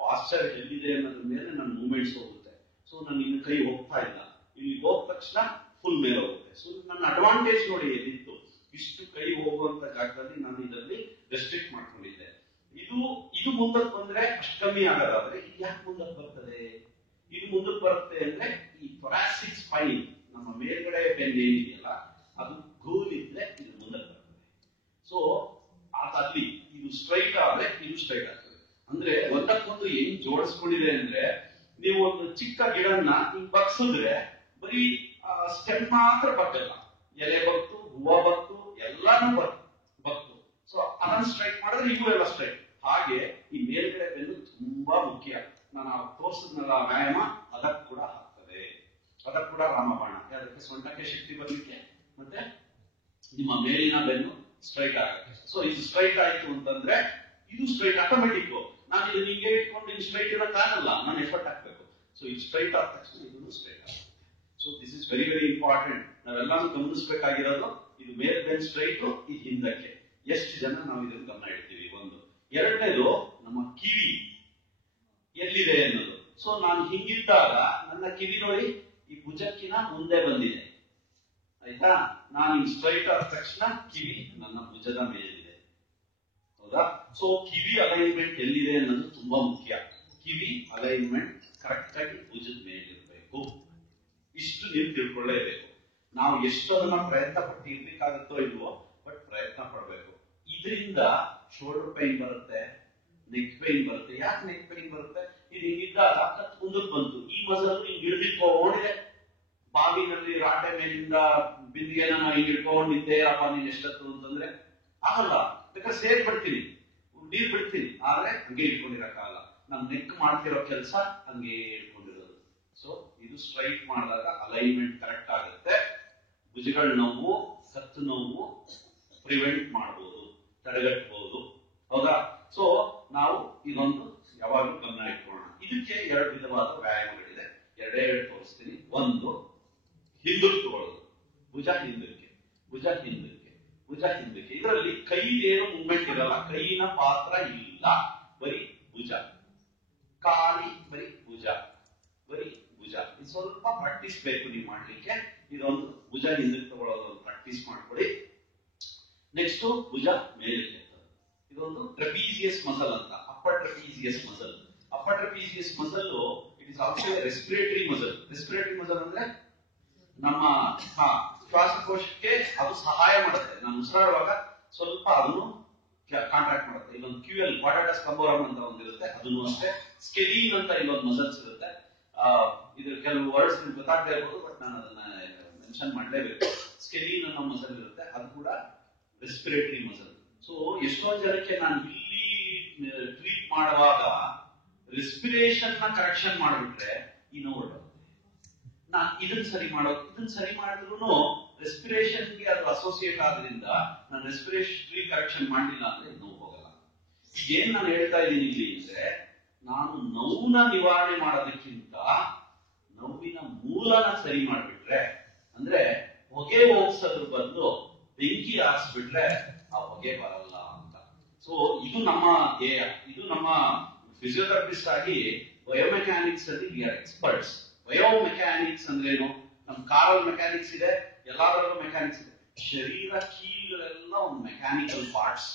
ಪಾಸ್ಚರ್ ಎಲ್ಲಿದೆ ಅನ್ನೋದ್ರ ಮೇಲೆ ನನ್ನ ಮೂವ್ಮೆಂಟ್ಸ್ ಹೋಗುತ್ತೆ. ಸೊ ನಾನು ಇನ್ನು ಕೈ ಹೋಗ್ತಾ ಇಲ್ಲ, ಇಲ್ಲಿ ಹೋದ ತಕ್ಷಣ ಫುಲ್ ಮೇಲೆ ಹೋಗುತ್ತೆ. ಸೊ ನನ್ನ ಅಡ್ವಾಂಟೇಜ್ ನೋಡಿ ಎಲ್ಲಿತ್ತು, ಇಷ್ಟು ಕೈ ಹೋಗುವಂತ ಜಾಗದಲ್ಲಿ ನಾನು ಇದರಲ್ಲಿ ರೆಸ್ಟ್ರಿಕ್ಟ್ ಮಾಡ್ಕೊಂಡಿದ್ದೆ. ಇದು ಮುಂದಕ್ಕೆ ಬಂದ್ರೆ ಅಷ್ಟು ಕಮ್ಮಿ ಆಗೋದಾದ್ರೆ ಇದು ಯಾಕೆ ಮುಂದಕ್ಕೆ ಬರ್ತದೆ? ಇದು ಮುಂದಕ್ಕೆ ಬರುತ್ತೆ ಅಂದ್ರೆ ಈ ಥೊರಾಸಿಕ್ ಸ್ಪೈನ್, ನಮ್ಮ ಮೇಲ್ಗಡೆ ಬೆನ್ನು ಏನಿದೆಯಲ್ಲ, ಅದು ಗೂಲ್ ಇದ್ರೆ ಇದು ಮುಂದಕ್ಕೆ ಬರ್ತದೆ. ಸೊ ಅದಲ್ಲಿ ಇದು ಸ್ಟ್ರೈಟ್ ಆದ್ರೆ ಇದು ಸ್ಟ್ರೈಟ್ ಆಗ್ತದೆ. ಅಂದ್ರೆ ಒಂದಕ್ಕೊಂದು ಹೆಂಗ್ ಜೋಡಿಸ್ಕೊಂಡಿದೆ ಅಂದ್ರೆ, ನೀವು ಒಂದು ಚಿಕ್ಕ ಗಿಡನ್ನ ಹಿಂಗ್ ಬಗ್ಸಿದ್ರೆ ಬರೀ ಸ್ಟೆಮ್ ಮಾತ್ರ ಬಗ್ಗಲ್ಲ, ಎಲೆ ಬತ್ತು, ಹೂವು ಬತ್ತು, ಎಲ್ಲಾನು ಬತ್ತು. ಸೊ ಅದನ್ನ ಸ್ಟ್ರೈಟ್ ಮಾಡಿದ್ರೆ ಇವು ಎಲ್ಲ ಸ್ಟ್ರೈಟ್. ಹಾಗೆ ಈ ಮೇಲ್ಗಡೆ ಬೆನ್ನು ತುಂಬಾ ಮುಖ್ಯ. ನಾನು ತೋರಿಸಿದ್ನಲ್ಲ ವ್ಯಾಯಾಮ, ಅದಕ್ಕೆ ಕೂಡ ಆಗ್ತದೆ, ಅದಕ್ಕೆ ಕೂಡ ರಾಮಬಾಣ. ಅದಕ್ಕೆ ಸೊಂಟಕ್ಕೆ ಶಕ್ತಿ ಬರ್ಲಿಕ್ಕೆ, ಮತ್ತೆ ನಿಮ್ಮ ಮೇಲಿನ ಬೆನ್ನು ಸ್ಟ್ರೈಟ್ ಆಗುತ್ತೆ. ಸೊ ಇದು ಸ್ಟ್ರೈಟ್ ಆಯ್ತು ಅಂತಂದ್ರೆ ಇದು ಸ್ಟ್ರೈಟ್ ಆಟೋಮೆಟಿಕ್. ನಾನು ಇದನ್ನ ಹಿಂಗೆ ಇಟ್ಕೊಂಡು ಇದು ಸ್ಟ್ರೈಟ್ ಇರೋಕ್ಕಾಗಲ್ಲ, ನಾನು ಎಫರ್ಟ್ ಹಾಕ್ಬೇಕು. ಸೊ ಇದು ಸ್ಟ್ರೈಟ್ ಆದ ತಕ್ಷಣ ಇದನ್ನು ಸ್ಟ್ರೈಟ್ ಆಗುತ್ತೆ. So this is very very important. ನಾವೆಲ್ಲಾನು ಗಮನಿಸಬೇಕಾಗಿರೋದು ಇದು ಮೇಲ್ ಬೆನ್ ಸ್ಟ್ರೈಟ್, ಇದು ಹಿಂದಕ್ಕೆ. ಎಷ್ಟು ಜನ ನಾವು ಇದನ್ನು ಗಮನ ಇಡ್ತೀವಿ? ಒಂದು. ಎರಡನೇದು ನಮ್ಮ ಕಿವಿ ಎಲ್ಲಿದೆ ಅನ್ನೋದು. ಸೊ ನಾನು ಹಿಂಗಿದ್ದಾಗ ನನ್ನ ಕಿವಿ ನೋಡಿ ಈ ಭುಜಕ್ಕಿನ ಮುಂದೆ ಬಂದಿದೆ, ಆಯ್ತಾ? ನಾನು ಈ ಸ್ಟ್ರೈಟ್ ಆದ ತಕ್ಷಣ ಕಿವಿ ನನ್ನ ಭುಜದ ಮೇಲಿದೆ, ಹೌದಾ? ಸೊ ಕಿವಿ ಅಲೈನ್ಮೆಂಟ್ ಎಲ್ಲಿದೆ ಅನ್ನೋದು ತುಂಬಾ ಮುಖ್ಯ. ಕಿವಿ ಅಲೈನ್ಮೆಂಟ್ ಕರೆಕ್ಟ್ ಆಗಿ ಭುಜದ ಮೇಲಿರ್ಬೇಕು. ಇಷ್ಟು ನೀವು ತಿಳ್ಕೊಳ್ಳೇಬೇಕು. ನಾವು ಎಷ್ಟು ಅದನ್ನ ಪ್ರಯತ್ನ ಪಟ್ಟು ಇರ್ಬೇಕಾಗುತ್ತೋ ಇಲ್ವೋ, ಬಟ್ ಪ್ರಯತ್ನ ಪಡ್ಬೇಕು. ಇದರಿಂದ ಶೋಲ್ಡರ್ ಪೈನ್ ಬರುತ್ತೆ, ನೆಕ್ ಪೈನ್ ಬರುತ್ತೆ. ಯಾಕೆ ನೆಕ್ ಪೈನ್ ಬರುತ್ತೆ? ಇದು ಹಿಂಗಿದ್ದಾಗ ಕತ್ ಮುಂದಕ್ಕೆ ಬಂತು, ಈ ಮಸಲ್ ಹಿಂಗ್ ಹಿಡಿದಿಟ್ಕೊಂಡಿದೆ. ಬಾವಿನಲ್ಲಿ ರಾಟೆ ಮೇಲಿಂದ ಬಿಂದಿಗೆನ ಹಿಂಗ್ ಹಿಡ್ಕೊಂಡಿದ್ದೆ, ಅಪ್ಪ ನೀನ್ ಎಷ್ಟತ್ತು ಅಂತಂದ್ರೆ ಆಗಲ್ಲ. ಬೇಕಾದ್ರೆ ಸೇರ್ ಬಿಡ್ತೀನಿ, ನೀರ್ ಬಿಡ್ತೀನಿ, ಆದ್ರೆ ಹಂಗೆ ಇಟ್ಕೊಂಡಿರಕ್ಕಾಗಲ್ಲ. ನಮ್ ನೆಕ್ ಮಾಡ್ತಿರೋ ಕೆಲಸ ಹಂಗೆ ಇಟ್ಕೊಂಡಿರೋದು. ಸೊ ಇದು ಸ್ಟ್ರೈಟ್ ಮಾಡಿದಾಗ ಅಲೈನ್ಮೆಂಟ್ ಕರೆಕ್ಟ್ ಆಗುತ್ತೆ. ಭುಜಗಳ ನೋವು, ಕತ್ತು ನೋವು ಪ್ರಿವೆಂಟ್ ಮಾಡಬಹುದು, ತಡೆಗಟ್ಟಬಹುದು, ಹೌದಾ? ಸೊ ನಾವು ಇದೊಂದು ಯಾವಾಗಲೂ ಗಮನ ಇಟ್ಕೊಳ್ಳೋಣ. ಇದಕ್ಕೆ ಎರಡು ವಿಧವಾದ ವ್ಯಾಯಾಮಗಳಿದೆ, ಎರಡೇ ತೋರಿಸ್ತೀನಿ. ಒಂದು, ಹಿಂದಕ್ಕೆ ತಗೊಳ್ಳೋದು, ಭುಜ ಹಿಂದಕ್ಕೆ, ಭುಜ ಹಿಂದಕ್ಕೆ, ಭುಜ ಹಿಂದಕ್ಕೆ. ಇದರಲ್ಲಿ ಕೈದೇನು ಮೂವ್ಮೆಂಟ್ ಇರಲ್ಲ, ಕೈಯಿನ ಪಾತ್ರ ಇಲ್ಲ, ಬರೀ ಭುಜ, ಖಾಲಿ ಬರೀ ಭುಜ, ಬರೀ ಭುಜ. ಇದು ಸ್ವಲ್ಪ ಪ್ರಾಕ್ಟೀಸ್ ಬೇಕು ನೀವು ಮಾಡ್ಲಿಕ್ಕೆ. ಇದೊಂದು ಭುಜ ಹಿಂದಕ್ಕೆ ತಗೊಳ್ಳೋದು ಒಂದು ಪ್ರಾಕ್ಟೀಸ್ ಮಾಡ್ಕೊಳ್ಳಿ. ನೆಕ್ಸ್ಟ್ ಭುಜ ಮೇಲಕ್ಕೆ. ಇದೊಂದು ಟ್ರೆಪೀಸಿಯಸ್ ಮಸಲ್ ಅಂತ, upper trapezius muscle. Upper trapezius muscle it is also respiratory muscle. Respiratory muscle ಅಂದ್ರೆ ನಮ್ಮ ಶ್ವಾಸಕೋಶಕ್ಕೆ ಅದು ಸಹಾಯ ಮಾಡುತ್ತೆ. ನಾನು ಉಸಿರಾಡುವಾಗ ಸ್ವಲ್ಪ ಅದನ್ನು ಕಾಂಟ್ರಾಕ್ಟ್ ಮಾಡುತ್ತೆ. ಇಲ್ಲೊಂದು QL ಕ್ವಾಡ್ರಾಟಸ್ ಲಂಬೋರಮ್ ಅಂತ ಒಂದಿರುತ್ತೆ, ಅದನ್ನು ಅಷ್ಟೇ. ಸ್ಕೆಲೀನ್ ಅಂತ ಇಲ್ಲೊಂದು ಮಸಲ್ಸ್ ಇರುತ್ತೆ. ಇದ್ರ ಕೆಲವು ವರ್ಡ್ಸ್ ನಿಮ್ಗೆ ಗೊತ್ತಾಗದೇ ಇರ್ಬೋದು, ಬಟ್ ನಾನು ಅದನ್ನ ಮೆನ್ಷನ್ ಮಾಡಲೇಬೇಕು. ಸ್ಕೆಲೀನ್ ಅನ್ನೋ ಮಸಲ್ ಇರುತ್ತೆ, ಅದು ಕೂಡ ರೆಸ್ಪಿರೇಟರಿ ಮಸಲ್. ಸೊ ಎಷ್ಟೋ ಜನಕ್ಕೆ ನಾನು ಇಲ್ಲಿ ಟ್ರೀಟ್ ಮಾಡುವಾಗ ರೆಸ್ಪಿರೇಷನ್ ನ ಕರೆಕ್ಷನ್ ಮಾಡಿಬಿಟ್ರೆ ಈ ನೋವು ಹೊರಟೋಗುತ್ತೆ. ನಾನು ಇದನ್ನ ಸರಿ ಮಾಡಿದ್ರು ರೆಸ್ಪಿರೇಷನ್ಗೆ ಅದು ಅಸೋಸಿಯೇಟ್ ಆದ್ರಿಂದ ನಾನು ರೆಸ್ಪಿರೇಟರಿ ಕರೆಕ್ಷನ್ ಮಾಡಲಿಲ್ಲ ಅಂದ್ರೆ ನೋವು ಹೋಗಲ್ಲ. ಏನ್ ನಾನು ಹೇಳ್ತಾ ಇದ್ದೀನಿ ಇಲ್ಲಿ ಅಂದ್ರೆ, ನಾನು ನೋವನ್ನ ನಿವಾರಣೆ ಮಾಡೋದಕ್ಕಿಂತ ನೋವಿನ ಮೂಲನ ಸರಿ ಮಾಡಿಬಿಟ್ರೆ, ಅಂದ್ರೆ ಹೊಗೆ ಹೋಗ್ಸೋದ್ರ ಬದಲು ಬೆಂಕಿ ಹಾರಿಸ್ಬಿಟ್ರೆ ಆ ಹೊಗೆ ಬರಲ್ಲ ಅಂತ. ಸೊ ಇದು ನಮ್ಮ ಧ್ಯೇಯ. ಇದು ನಮ್ಮ ಫಿಸಿಯೋಥೆರಪಿಸ್ಟ್ ಆಗಿ ಬಯೋಮೆಕ್ಯಾನಿಕ್ಸ್ ಅಲ್ಲಿ ವಿ ಆರ್ ಎಕ್ಸ್ಪರ್ಟ್ಸ್. ಬಯೋಮೆಕ್ಯಾನಿಕ್ಸ್ ಅಂದ್ರೇನು? ನಮ್ ಕಾರಲ್ಲಿ ಮೆಕ್ಯಾನಿಕ್ಸ್ ಇದೆ, ಎಲ್ಲಾದ್ರಲ್ಲೂ ಮೆಕ್ಯಾನಿಕ್ಸ್ ಇದೆ. ಶರೀರ ಕೀಲುಗಳೆಲ್ಲ ಒಂದು ಮೆಕ್ಯಾನಿಕಲ್ ಪಾರ್ಟ್ಸ್.